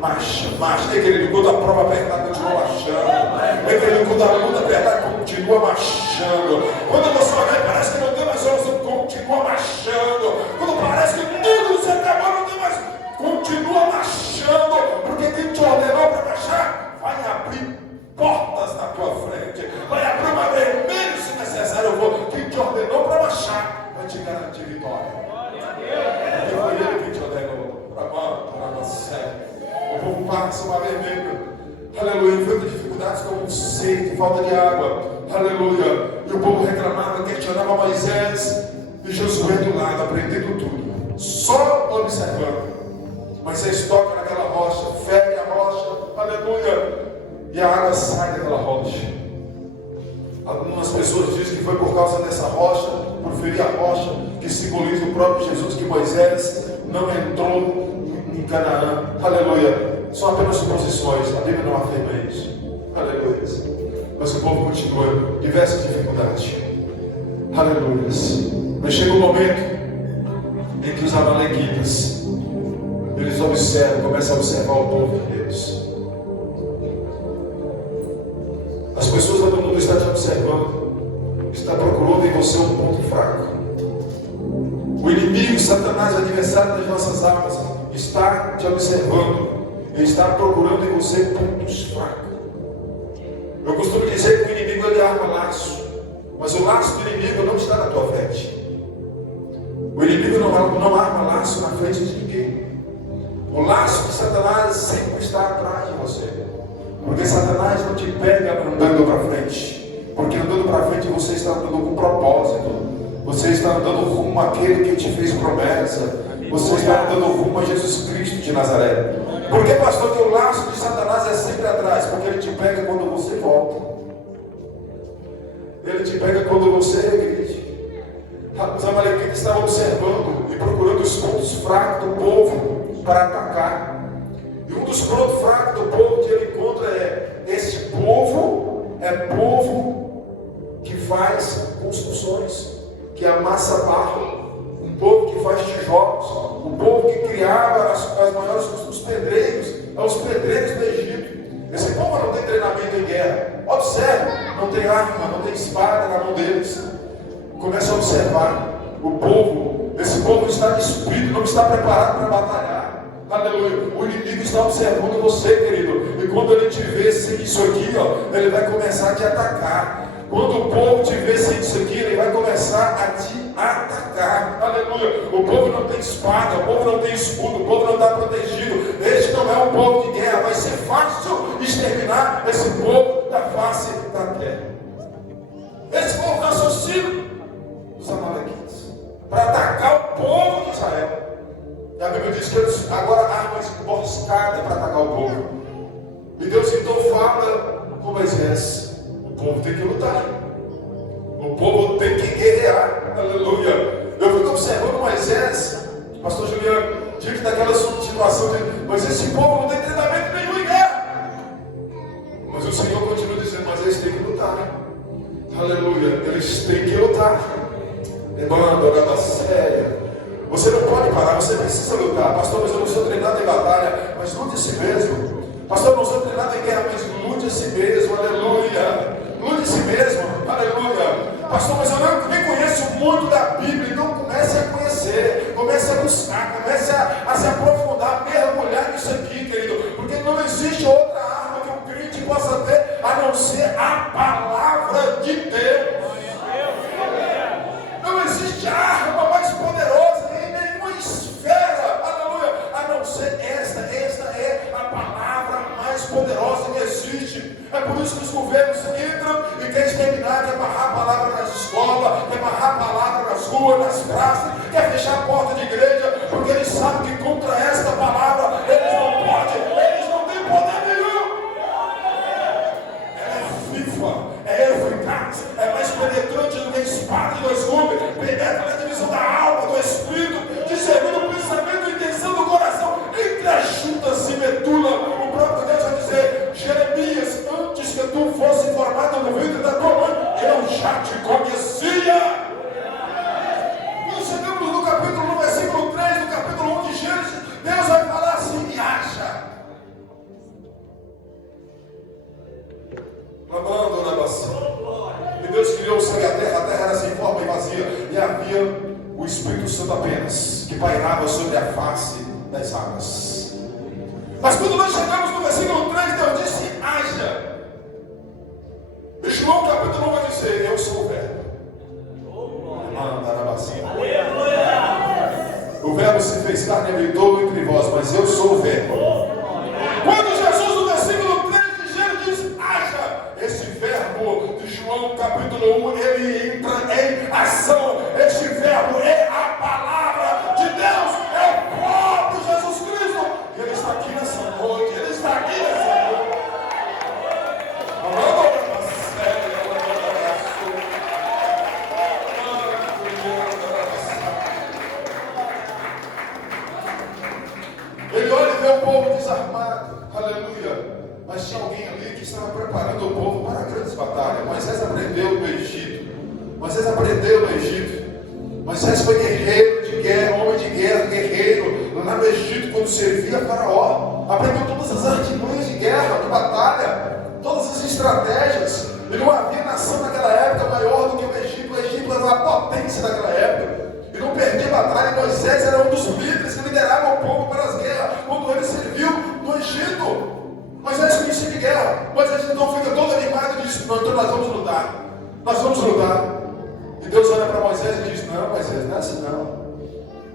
Marcha, marcha. É querido, quando a prova apertar, continua marchando. É querido, quando a luta apertar, continua marchando. Quando você olhar, parece que não tem mais solução, continua marchando. Quando parece que tudo se acabou, não tem mais, continua marchando. Porque quem te ordenou para marchar vai abrir portas na tua frente, vai abrir uma vermelha se necessário for. Quem te ordenou para marchar vai te garantir vitória. Porque foi ele que te ordenou para marchar. O povo passa uma vermelha, aleluia, enfrenta dificuldades como sede, falta de água, aleluia. E o povo reclamava, questionava Moisés e Josué do lado, aprendendo tudo, só observando. Moisés toca naquela rocha, fere a rocha, aleluia, e a água sai daquela rocha. Algumas pessoas dizem que foi por causa dessa rocha, por ferir a rocha, que simboliza o próprio Jesus, que Moisés não entrou em Canaã, aleluia. São apenas suposições, a Bíblia não afirma isso, aleluia. Mas o povo continua, diversas dificuldades, aleluia. Mas chega um momento em que os amalequitas, eles observam, começam a observar o povo de Deus. As pessoas do mundo estão te observando, está procurando em você um ponto fraco. O inimigo, Satanás, o adversário das nossas almas, está te observando. Ele está procurando em você pontos fracos. Eu costumo dizer que o inimigo ele arma laço, mas o laço do inimigo não está na tua frente. O inimigo não arma laço na frente de ninguém. O laço de Satanás sempre está atrás de você, porque Satanás não te pega andando para frente, porque andando para frente você está andando com propósito, você está andando rumo àquele que te fez promessa, você está andando rumo a Jesus Cristo de Nazaré. Por que, pastor, que o laço de Satanás é sempre atrás? Porque ele te pega quando você volta. Ele te pega quando você regride. Os amalequitas estavam observando e procurando os pontos fracos do povo para atacar. E um dos pontos fracos do povo que ele encontra é: esse povo é povo que faz construções, que amassa barro. Um povo que faz tijolos, o povo que criava as maiores, os pedreiros é os pedreiros do Egito. Esse povo não tem treinamento em guerra. Observe, não tem arma, não tem espada na mão deles. Comece a observar. O povo, esse povo está despido, não está preparado para batalhar. Aleluia. O inimigo está observando você, querido. E quando ele te vê sem isso aqui, ó, ele vai começar a te atacar. Quando o povo te vê sem isso aqui, ele vai começar a te atacar. Aleluia. O povo não tem espada, o povo não tem escudo, o povo não está protegido. Este não é um povo de guerra. Vai ser fácil exterminar esse povo da face da terra. Esse povo raciocina dos amalequitas para atacar o povo de Israel. E a Bíblia diz que eles agora armam emboscada para atacar o povo. E Deus então fala com Moisés: o povo tem que lutar, o povo tem que guerrear. Aleluia. Eu fico observando Moisés, pastor Juliano, diante daquela situação de: mas esse povo não tem treinamento nenhum em guerra. Mas o Senhor continua dizendo: mas eles têm que lutar. Aleluia. Eles têm que lutar. Adorando séria. Você não pode parar, você precisa lutar. Pastor, mas eu não sou treinado em batalha. Mas lute a si mesmo. Pastor, eu não sou treinado em guerra, mas lute a si mesmo. Aleluia. Lute a si mesmo. Aleluia. Pastor, mas eu nem conheço muito da Bíblia. Então comece a conhecer, comece a buscar, comece a se aprofundar, mergulhar nisso aqui, querido. Porque não existe outra arma que um crente possa ter a não ser a palavra de Deus. Não existe arma mais poderosa em nenhuma esfera, aleluia, a não ser esta é a palavra mais poderosa que existe. É por isso que os governos entram e querem exterminar, quer barrar a palavra nas escolas, quer barrar a palavra nas ruas, nas praças, quer fechar a porta de igreja, porque eles sabem que contra esta palavra eles não podem, eles não têm poder nenhum. Ela é viva, é eficaz, é mais penetrante do que a espada de dois gumes, penetra na divisão da alma, do espírito, discernindo o pensamento e intenção do coração, entre as juntas e medula. O próprio Deus vai dizer: Jeremias, antes que tu fosse formado no ventre da tua mãe, eu já te conhecia. Nós chegamos no capítulo 1, versículo 3 do capítulo 1 de Gênesis. Deus vai falar assim: e haja. Lamando na bacia. E Deus criou o céu e a terra era sem forma e vazia, e havia o Espírito Santo apenas, que pairava sobre a face das águas. Mas quando nós chegamos no versículo 3, Deus disse: haja. E João capítulo 1 vai dizer: eu sou o verbo. O verbo se fez carne e habitou entre vós, mas eu sou o verbo. Quando Jesus no versículo 3 de Gênesis diz: haja, esse verbo de João capítulo 1, ele entra em ação. Este verbo é a palavra de Deus, é o próprio Jesus Cristo. E ele está aqui nessa noite, ele está aqui nessa noite. Ele olha e vê o povo desarmado, aleluia. Mas tinha alguém ali que estava preparando o povo para grandes batalhas. Moisés aprendeu no Egito. Moisés aprendeu no Egito. Moisés foi guerreiro de guerra, homem de guerra, guerreiro. Lá no Egito, quando servia Faraó, aprendeu todas as artimanhas de guerra, de batalha, todas as estratégias. E não havia nação naquela época maior do que o Egito. O Egito era a potência daquela época. E não perdia batalha. Moisés era um dos líderes que liderava o povo para as guerras quando ele serviu no Egito. Moisés conhecia de guerra. Moisés então fica todo animado e diz: então nós vamos lutar. Nós vamos lutar. E Deus olha para Moisés e diz: não, Moisés, não é assim não.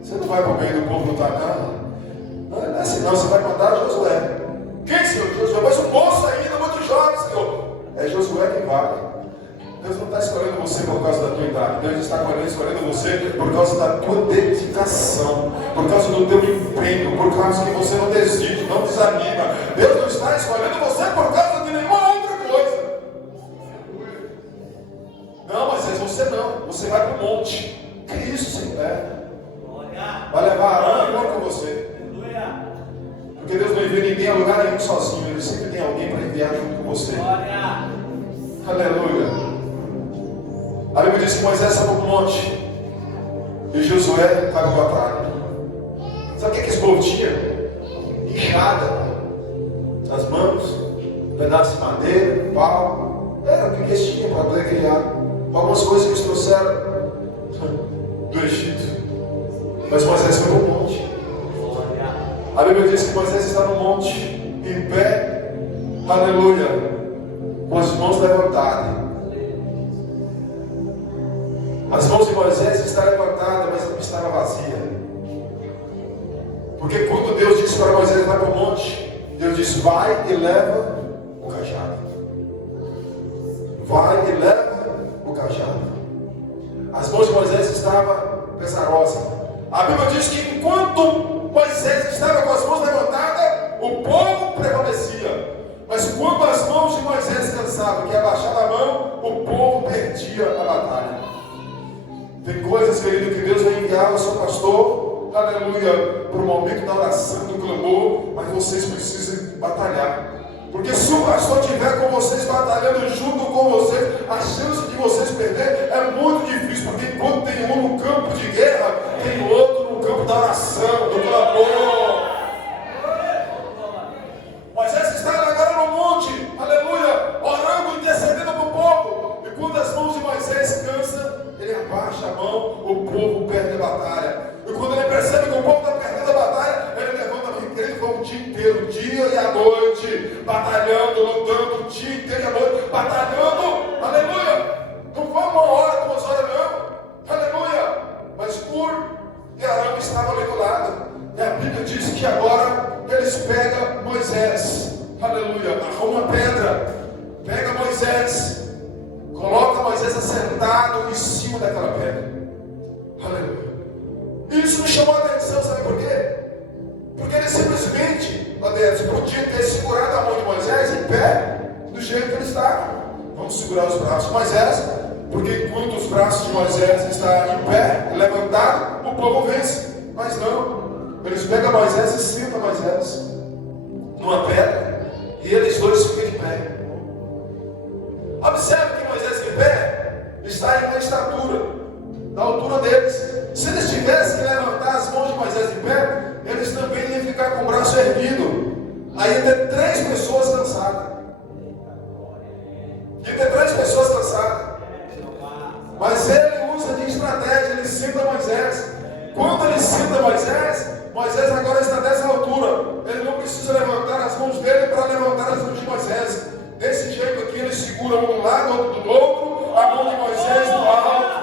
Você não vai para o meio do povo lutar, não. Não é assim não. Você vai mandar Josué. Quem, Senhor? Josué? Mas o moço ainda, muito jovem, Senhor. É Josué que vai. Deus não está escolhendo você por causa da tua idade. Deus está escolhendo você por causa da tua dedicação, por causa do teu empenho, por causa que você não desiste, não desanima. Deus não está escolhendo você por causa de nenhuma outra coisa. Não, mas você não. Você vai para o monte. Que isso, Senhor? Vai levar Arão e Mor com você. Porque Deus não envia ninguém a lugar nenhum sozinho. Ele sempre tem alguém para enviar junto com você. Aleluia. A Bíblia diz que Moisés estava no monte e Josué estava para a batalha. Sabe o que esse povo tinha? Enxada. nas mãos, um pedaço de madeira, pau. Era o que eles tinham para poder criar. Algumas coisas que eles trouxeram do Egito. Mas Moisés foi no monte. A Bíblia diz que Moisés está no monte, em pé, aleluia, com as mãos levantadas. As mãos de Moisés estavam levantadas, mas não estava vazia. Porque quando Deus disse para Moisés vai para o monte, Deus disse: vai e leva o cajado. Vai e leva o cajado. As mãos de Moisés estavam pesarosas. A Bíblia diz que enquanto Moisés estava com as mãos levantadas, o povo prevalecia. Mas quando as mãos de Moisés cansavam, que abaixava a mão, o povo perdia a batalha. Tem coisas, querido, que Deus vai enviar ao seu pastor, aleluia, para o momento da oração, do clamor, mas vocês precisam batalhar. Porque se o pastor estiver com vocês, batalhando junto com vocês, a chance de vocês perder é muito difícil, porque enquanto tem um no campo de guerra, tem outro no campo da oração, do clamor. Moisés está agora no monte, aleluia, orando, intercedendo para o povo. E quando as mãos de Moisés cansam, ele abaixa a mão, o povo perde a batalha. E quando ele percebe que o povo está perdendo a batalha, ele levanta a mão, ele foi o dia inteiro, dia e a noite, batalhando, lutando, o dia inteiro e a noite, batalhando, aleluia. Não foi uma hora, 2 horas, não, aleluia. Mas Hur e Arão estavam ali do lado. E a Bíblia diz que agora eles pegam Moisés, aleluia, arruma uma pedra, pega Moisés, coloca Moisés assentado em cima daquela pedra. Aleluia. Isso me chamou a atenção, sabe por quê? Porque ele simplesmente, Deus, podia ter segurado a mão de Moisés em pé, do jeito que ele estava. Vamos segurar os braços de Moisés, porque enquanto os braços de Moisés estão em pé, levantado, o povo vence. Mas não, eles pegam Moisés e sentam Moisés numa pedra, e eles dois ficam de pé. Observe que Moisés de pé está em uma estatura, da altura deles. Se eles tivessem que levantar as mãos de Moisés de pé, eles também iam ficar com o braço erguido. Aí ia ter 3 pessoas cansadas. Ia ter 3 pessoas cansadas. Mas ele usa de estratégia, ele senta Moisés. Quando ele senta Moisés, Moisés agora está dessa altura. Ele não precisa levantar as mãos dele para levantar as mãos de Moisés. Desse jeito aqui, ele segura um do lado, outro do outro, a mão de Moisés no alto.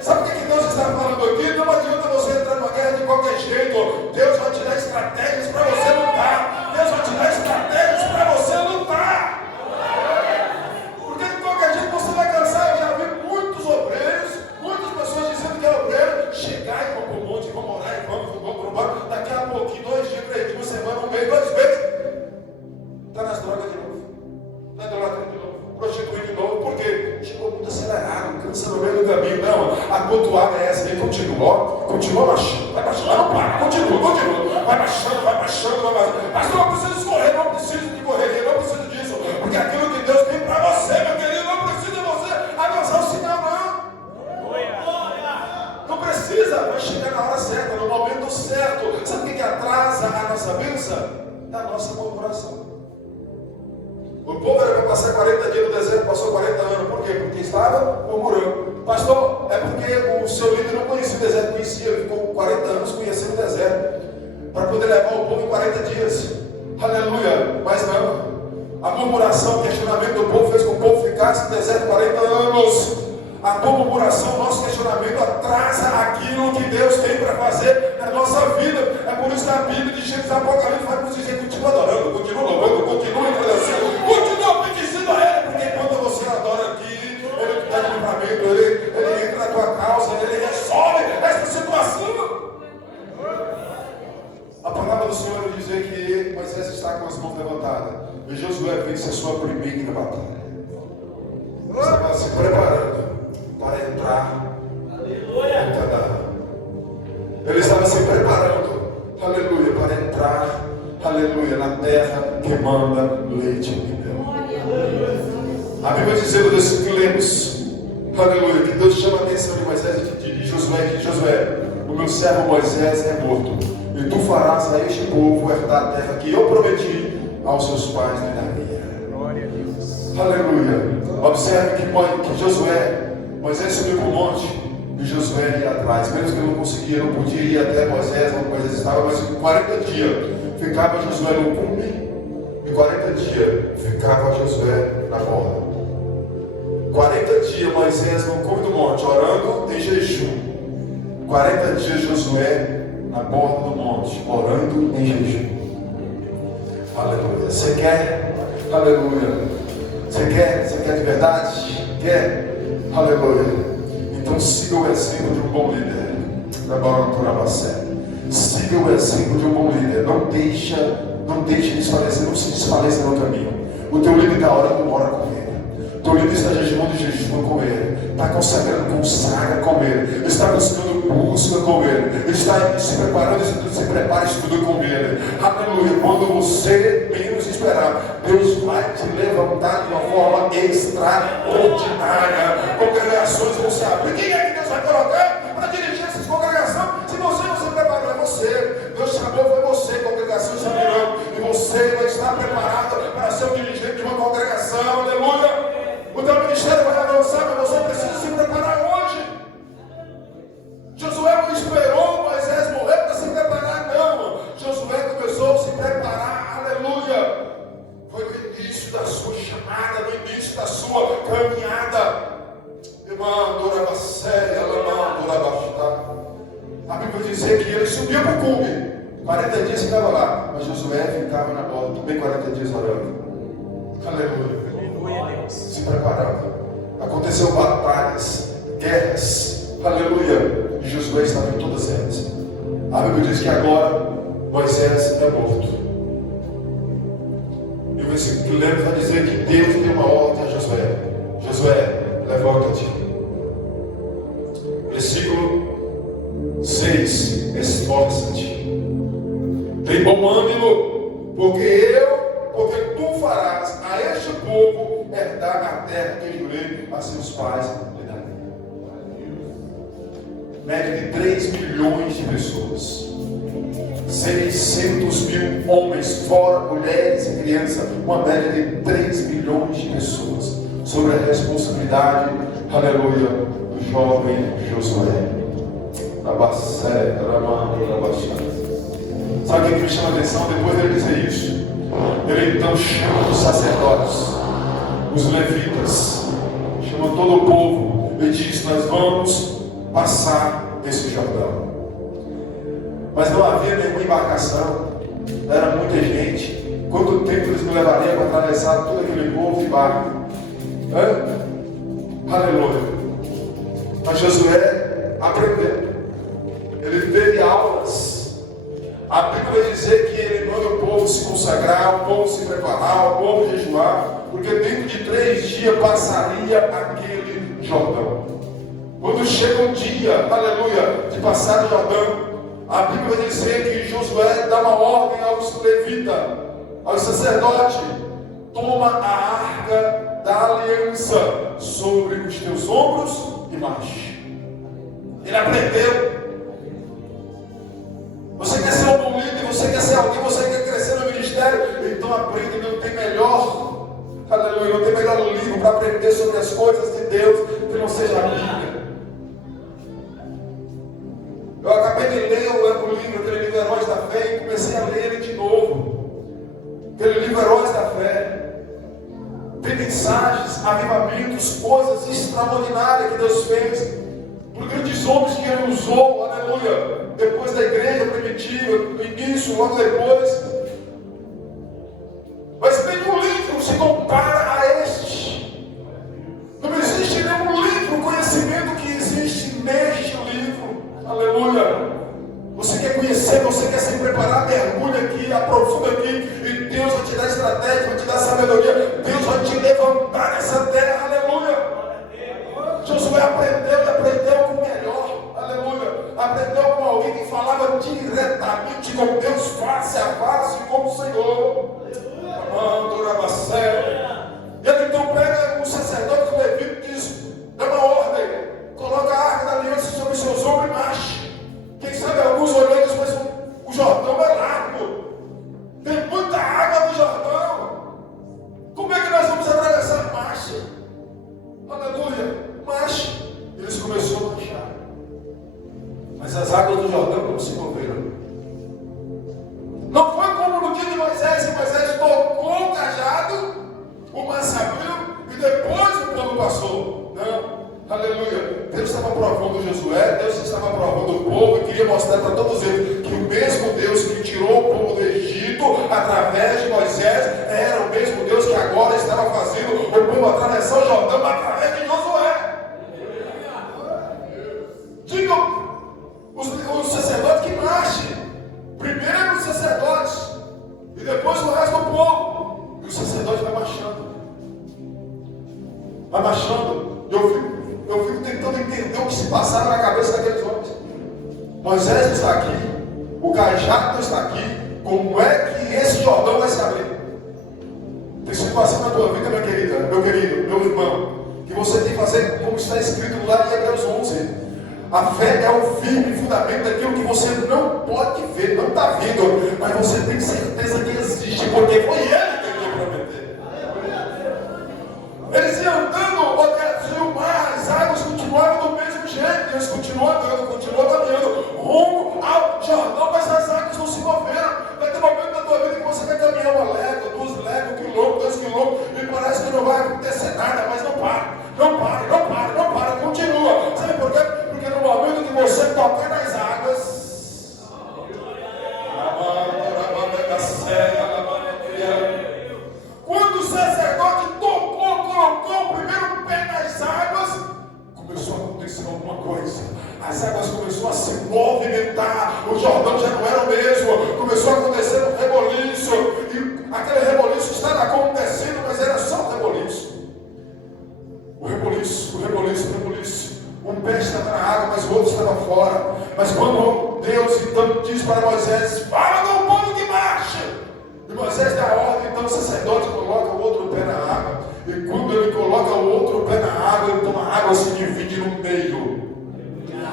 Sabe o que Deus está falando aqui? Não adianta você entrar numa guerra de qualquer jeito. Deus vai te dar estratégias para você lutar. Deus vai te dar estratégias para você lutar. Porque de qualquer jeito você vai cansar. Eu já vi muitos obreiros, muitas pessoas dizendo que é obreiro, chegar e vão para o monte, vão morar e vão para o bar. Daqui a pouquinho, 2 dias, 3 dias, uma semana, um mês, 2 meses, está nas drogas de novo. Está idolatria de novo. Prostituir de novo. Por quê? Chegou muito acelerado, cansa no meio do caminho. Não, a pontuada é essa aí. Continua baixando, vai baixando, não para, continua, vai baixando, vai baixando. Pastor, não precisa correr, não precisa de correria, não precisa disso, porque aquilo que Deus tem para você, meu querido, não precisa de você avançar o sinal, não. Não precisa, vai chegar na hora certa, no momento certo. Sabe o que atrasa a nossa bênção? É a nossa murmuração. O povo era para passar 40 dias no deserto, passou 40 anos. Por quê? Porque estava murmurando. Pastor, é porque o seu líder não conhecia o deserto, conhecia, ele ficou 40 anos conhecendo o deserto, para poder levar o povo em 40 dias. Aleluia. Mas não. A murmuração, o questionamento do povo fez com que o povo ficasse no deserto 40 anos. A tua murmuração, nosso questionamento atrasa aquilo que Deus tem para fazer na nossa vida. É por isso que a Bíblia de Gênesis e Apocalipse vai nos dizer: continua adorando, continua louvando, continua agradecendo, continua obedecendo a Ele, porque enquanto você adora aqui, Ele te dá livramento, Ele entra na tua causa, Ele resolve essa situação. A palavra do Senhor vai dizer que Moisés está com as mãos levantadas e Josué vence a sua primeira batalha. Ele estava se preparando para entrar em Canaã. Ele estava se preparando, aleluia, para entrar, aleluia, na terra que manda leite e mel. A Bíblia diz no versículo que lemos, aleluia, que Deus chama a atenção de Moisés e de Josué, que Josué, o meu servo Moisés é morto, e tu farás a este povo herdar a terra que eu prometi aos seus pais lhe daria. Glória a Deus. Aleluia. Observe que Josué, Moisés subiu para o monte e Josué ia atrás. Mesmo que ele não conseguia, não podia ir até Moisés, onde Moisés estava, mas em 40 dias ficava Josué no cume e 40 dias ficava Josué na borda. 40 dias Moisés no cume do monte, orando em jejum. 40 dias Josué na borda do monte, orando em jejum. Aleluia. Você quer? Aleluia. Você quer? Você quer de verdade? Quer? Aleluia. Então siga o exemplo de um bom líder. Siga o exemplo de um bom líder. Não deixe desfalecer, não se desfaleça no caminho. O teu líder está orando, ora com ele. O teu líder está jejuando, jejua com ele. Está consagrando, consagra com ele. Ele está buscando, busca com ele. Ele está se preparando, se prepara, estuda com ele. Aleluia. Quando você menos esperar, Deus vai te levantar de uma forma extraordinária. Congregações vão se abrir. Quem é que Deus vai colocar para dirigir essas congregações? Se você não se preparou, é você. Deus chamou, foi você. Congregações se abrirão. E você vai estar preparado para ser o dirigente de uma congregação. Aleluia. O teu ministério vai avançar, mas você precisa se preparar hoje. Josué não esperou Moisés morrer para se preparar, não. Josué começou a se preparar, aleluia. Foi no início da sua chamada, no início da sua caminhada. A Bíblia diz que ele subiu para o cume. 40 dias ficava lá, mas Josué ficava na borda, também 40 dias orando. Aleluia. Se preparando. Aconteceu batalhas, guerras, aleluia. E Josué estava em todas elas. A Bíblia diz que agora Moisés é morto. E o versículo que lemos vai dizer que Deus deu uma ordem a Josué: Josué, levanta-te. Versículo 6: esforça-te. Tem bom ânimo, porque tu farás a este povo herdar a terra que jurei a seus pais lhe darei. Média de 3 milhões de pessoas, 600 mil homens, fora mulheres e crianças, uma média de 3 milhões de pessoas, sobre a responsabilidade, aleluia, do jovem Josué. Sabe o que me chama a atenção depois dele dizer isso? Ele então chama os sacerdotes, os levitas, chama todo o povo e diz: nós vamos passar esse Jordão. Mas não havia nenhuma embarcação, era muita gente. Quanto tempo eles me levariam para atravessar todo aquele povo de barco? Aleluia. Mas Josué aprendeu. Ele teve aulas. A Bíblia vai dizer que ele manda o povo se consagrar, o povo se preparar, o povo jejuar, porque dentro de 3 dias passaria aquele Jordão. Quando chega o dia, aleluia, de passar o Jordão, a Bíblia vai dizer que Josué dá uma ordem aos levitas, aos sacerdotes: toma a arca da aliança sobre os teus ombros e marche. Ele aprendeu. Você quer ser um bom líder, você quer ser alguém, você quer crescer no ministério, então aprenda. Não tem melhor, aleluia, não tem melhor livro para aprender sobre as coisas de Deus que não seja a Bíblia. Eu acabei de ler o livro, aquele livro Heróis da Fé, e comecei a ler ele de novo. Aquele livro Heróis da Fé tem mensagens, avivamentos, coisas extraordinárias que Deus fez por grandes homens que Ele usou, aleluia, depois da igreja primitiva, no início, logo depois. Mas nenhum livro se compara a este. Não existe nenhum livro, conhecimento que existe neste livro. Aleluia. Você quer conhecer, você quer se preparar, mergulha aqui, aprofunda aqui, e Deus vai te dar estratégia, vai te dar sabedoria. Deus vai te levantar nessa terra. Aleluia. Josué aprendeu e aprendeu com o melhor. Aleluia. Aprendeu com alguém que falava diretamente com Deus, face a face, com o Senhor. E ele então pega o sacerdote, o levita, e diz: dá uma ordem, coloca a arca da aliança sobre os seus ombros e marche. Quem sabe alguns olhando, mas o Jordão é largo, tem muita água no Jordão. aprovando Josué, Deus estava aprovando o povo e queria mostrar para todos eles que o mesmo Deus que tirou o povo do Egito através de Moisés era o mesmo Deus que agora estava fazendo o povo atravessar o Jordão através de Josué. Digam os sacerdotes que marchem. Primeiro os sacerdotes e depois o resto do povo. E o sacerdote vai marchando. Vai marchando. Eu fico tentando entender o que se passava na cabeça daqueles homens. Moisés está aqui, o cajado está aqui. Como é que esse Jordão vai se abrir? Tem situação na tua vida, minha querida, meu querido, meu irmão, que você tem que fazer como está escrito lá em Hebreus 11. A fé é o firme fundamento daquilo que você não pode ver, não está vendo, mas você tem certeza que existe, porque foi Ele que veio prometer. Eles iam andando, olhando o mar, as águas continuavam do mesmo jeito, eles continuam andando, continuam caminhando rumo ao Jordão, mas as águas não se moveram. Vai ter um momento na tua vida que você vai caminhar uma légua, 2 léguas, 1 quilômetro, 2 quilômetros, e parece que não vai acontecer nada, mas não para, continua. Sabe por quê? Porque no momento que você tocar nas águas, quando o sacerdote colocou o primeiro pé nas águas, começou a acontecer alguma coisa. As águas começaram a se movimentar, o Jordão já não era o mesmo, começou a acontecer um reboliço, e aquele reboliço estava acontecendo, mas era só um reboliço. O reboliço. Um pé estava na água, mas o outro estava fora. Mas quando Deus então diz para Moisés: fala com o povo que marcha. E Moisés dá ordem, então o sacerdote coloca o outro pé na água. E quando ele coloca o outro pé na água, então a água se divide no meio.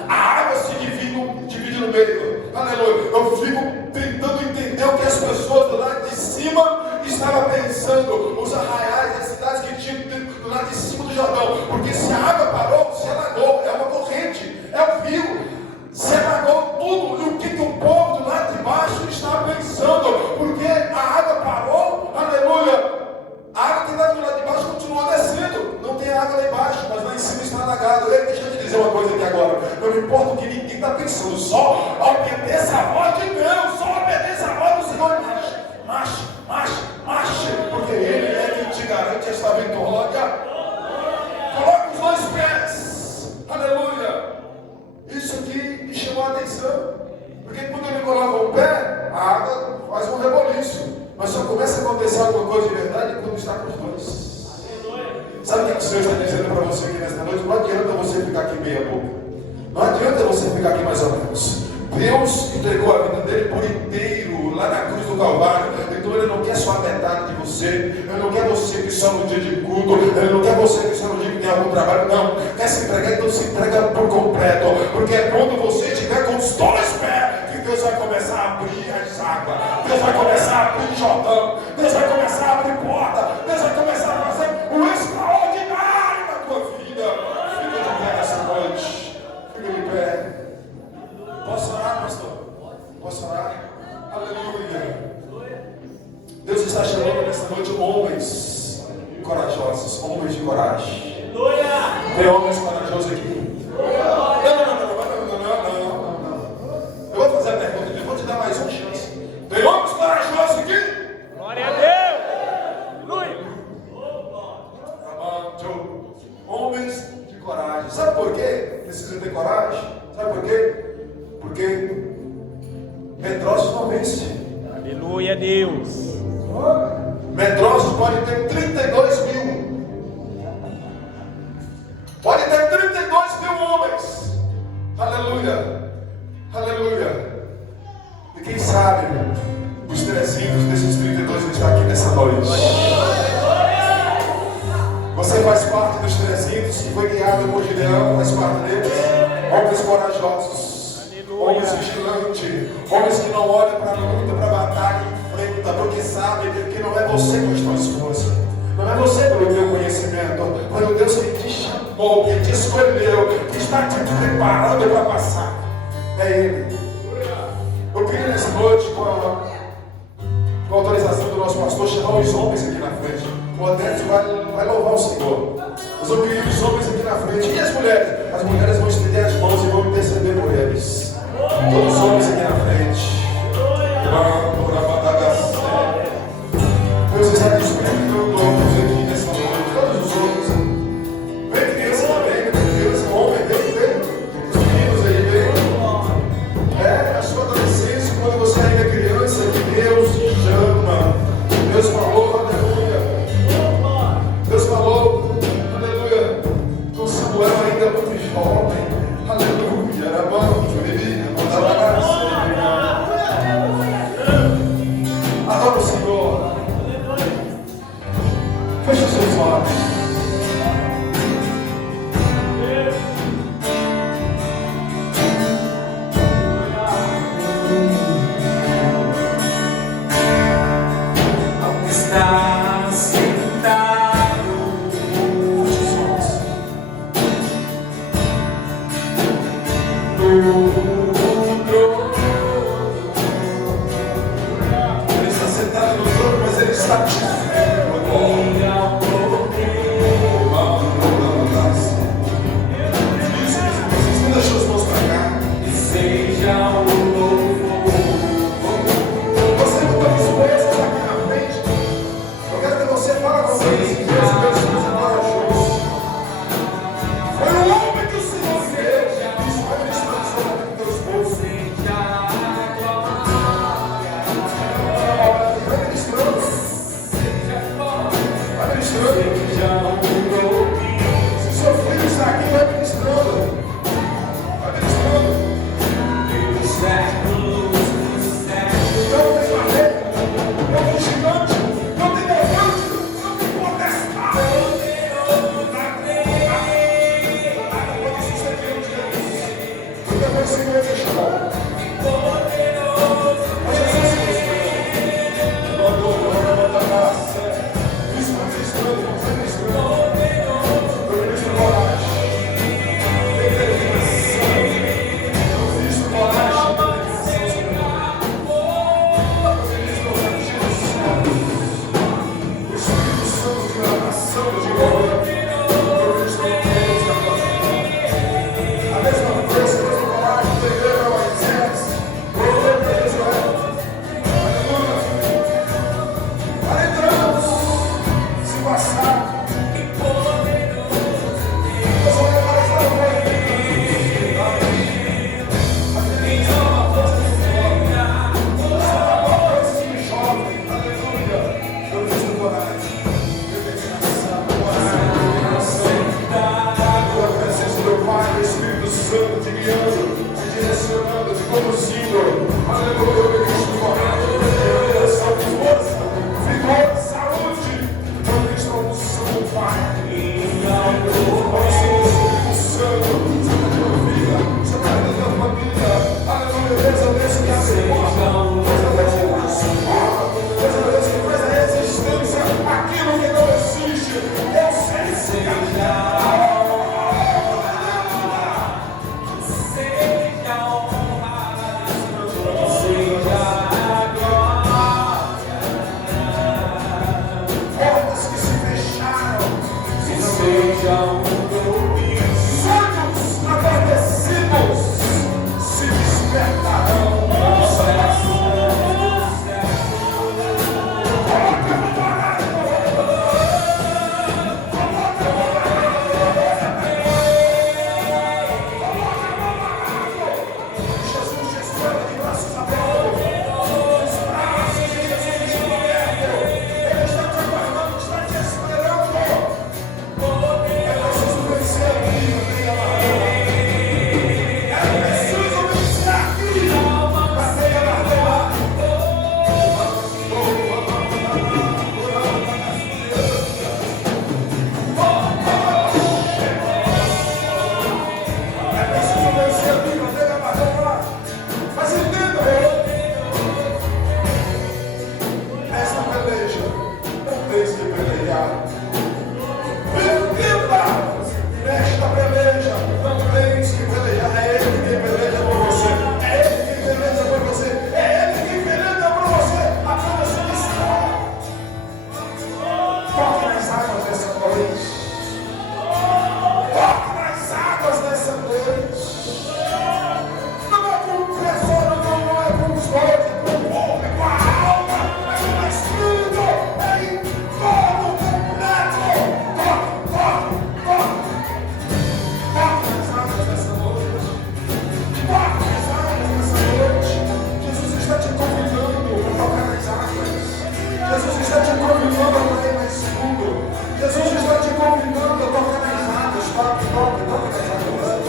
A água se divide no meio. Aleluia. Eu fico tentando entender o que as pessoas do lado de cima estavam pensando. Os arraiais das cidades que tinham do lado de cima do Jordão. Porque se a água parou, se alagou, é uma corrente, é um rio. Se alagou tudo. E o que o povo do lado de baixo estava pensando? Porque a água parou, aleluia. A água que estava do lado de baixo continuou descendo. Não tem água lá embaixo, mas lá em cima está alagado. Ei, deixa eu te dizer uma coisa aqui agora. Não importa o que ninguém está pensando, só obedeça a voz de Deus, só obedeça a voz do Senhor. Marche, porque Ele é quem te garante esta vitória. Coloque os 2 pés, aleluia. Isso aqui me chamou a atenção, porque quando ele coloca o pé, a água faz um reboliço, mas só começa a acontecer alguma coisa de verdade quando está com os 2. Sabe o que o Senhor está dizendo para você aqui nesta noite? Não adianta você ficar aqui meia boca, não adianta você ficar aqui mais ou menos. Deus entregou a vida dele por inteiro lá na cruz do Calvário. Então Ele não quer só a metade de você. Ele não quer você que só no dia de culto. Ele não quer você que só no dia que tem algum trabalho. Não, quer se entregar, então se entrega por completo. Porque é quando você estiver com os 2 pés que Deus vai começar a abrir as águas. Deus vai começar a abrir Jordão. Deus vai começar a abrir porta. Deus vai começar a fazer o extraordinário na tua vida. Fica de pé essa noite. Fica de pé. Posso orar, pastor? Posso orar? Aleluia. Deus está chamando nesta noite homens corajosos, homens de coragem. Tem homens corajosos aqui? Não. Eu vou fazer a pergunta, eu vou te dar mais uma chance. Tem homens corajosos aqui? Glória a Deus! Aleluia! Homens de coragem. Sabe por quê? Precisa ter coragem? Sabe por quê? Porque medrosos não vencem. Aleluia, Deus. Medrosos pode ter 32 mil. Pode ter 32 mil homens. Aleluia. E quem sabe os 300 desses 32 que estão aqui nessa noite. Você faz parte dos 300 que foi guiado por Gideão, faz parte deles. Homens corajosos. Homens vigilantes, homens que não olham para a luta, para a batalha e enfrenta, porque sabe que não é você com as tuas forças, não é você pelo teu conhecimento, mas o Deus que te chamou, que te escolheu, que está te preparando para passar, é Ele. Eu queria nessa noite, com a autorização do nosso pastor, chamar os homens aqui na frente. O Odete vai louvar o Senhor. Mas eu queria os homens aqui na frente. E as mulheres? As mulheres vão estender as mãos jovem. Aleluia. Era bom, Juriri. Adora o Senhor. Feche os seus olhos. Está sentado no trono. Ele está sentado no trono, mas ele está te vendo agora. Isso, deixa as mãos para cá. E seja o louvor. Você não está disposto aqui na frente. Eu quero que você fale com eles. Foi o homem que o Senhor fez. Isso vai me expressar aqui nos teus bolsos. Vai ministrando. Vai ministrando. Se seu filho está aqui, vai ministrando. Vai ministrando. Não tem barreira, não tem gigante, não tem elefante, não tem potestade. Pode suceder um dia isso. Porque vai ser que vai fechar. Mas Jesus Cristo, isso vai ministrando, vai ministrando. Eu ministro coragem. Eu ministro coragem. Jesus está te convidando a tocar nas águas, toque nas águas.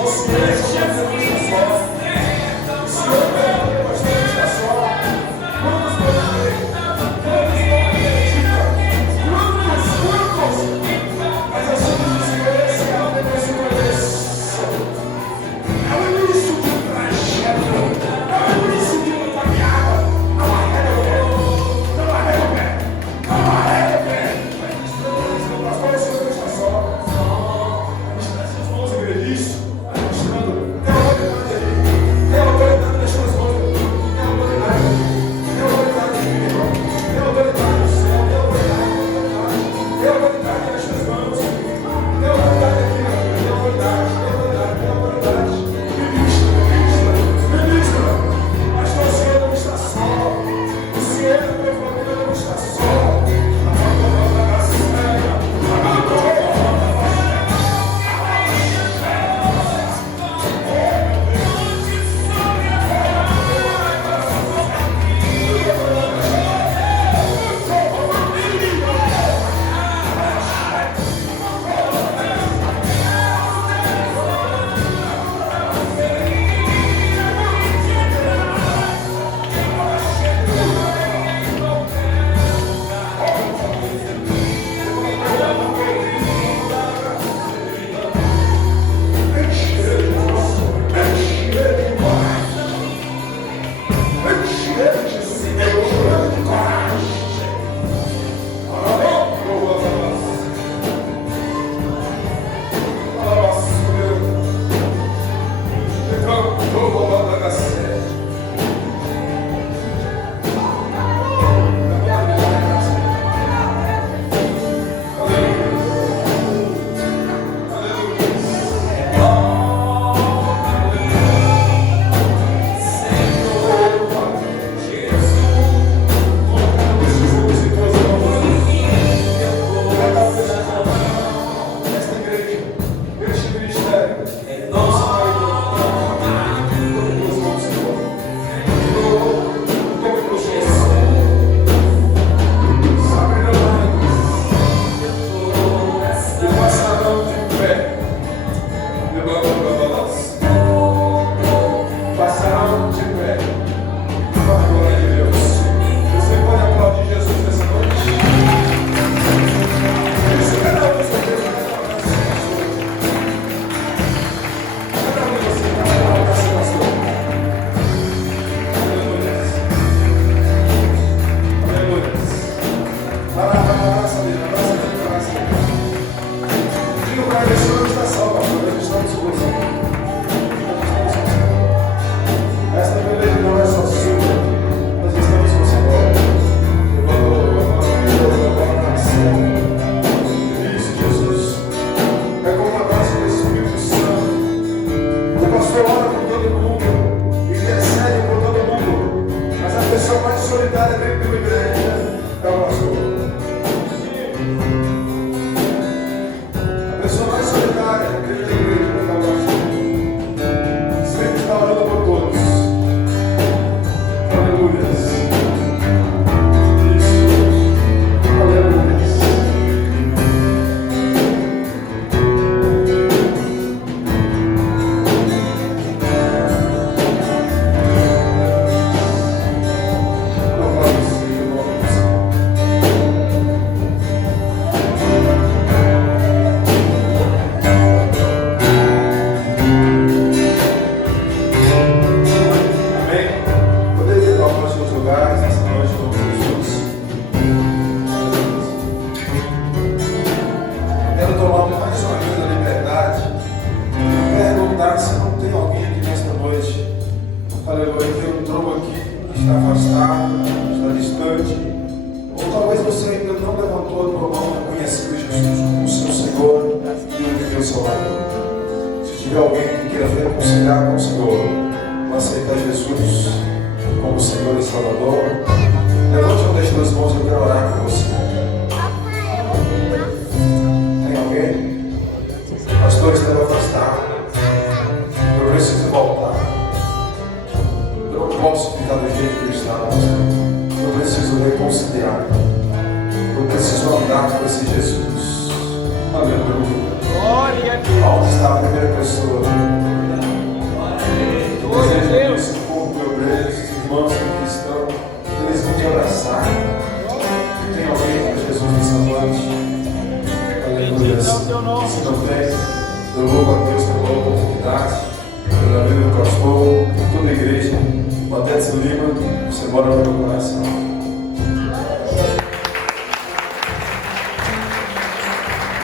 tiver alguém que queira reconciliar com o Senhor, ou aceitar Jesus como Senhor e Salvador, levante uma das duas mãos, eu quero orar com você. Tem alguém? Pastor, estava afastado. Eu preciso voltar. Eu não posso ficar do jeito que eu estava. Eu preciso reconciliar. Eu preciso andar com esse Jesus. Aleluia. Glória a Deus. Onde está a primeira pessoa? Glória a Deus. Esse povo de obreiros, esses irmãos que estão, eles vão te abraçar. Tem alguém para Jesus nessa noite? Aleluia. Se não tem, eu louvo a Deus pela oportunidade, pela vida do pastor, toda a igreja. Matheus Lima, você mora no meu coração.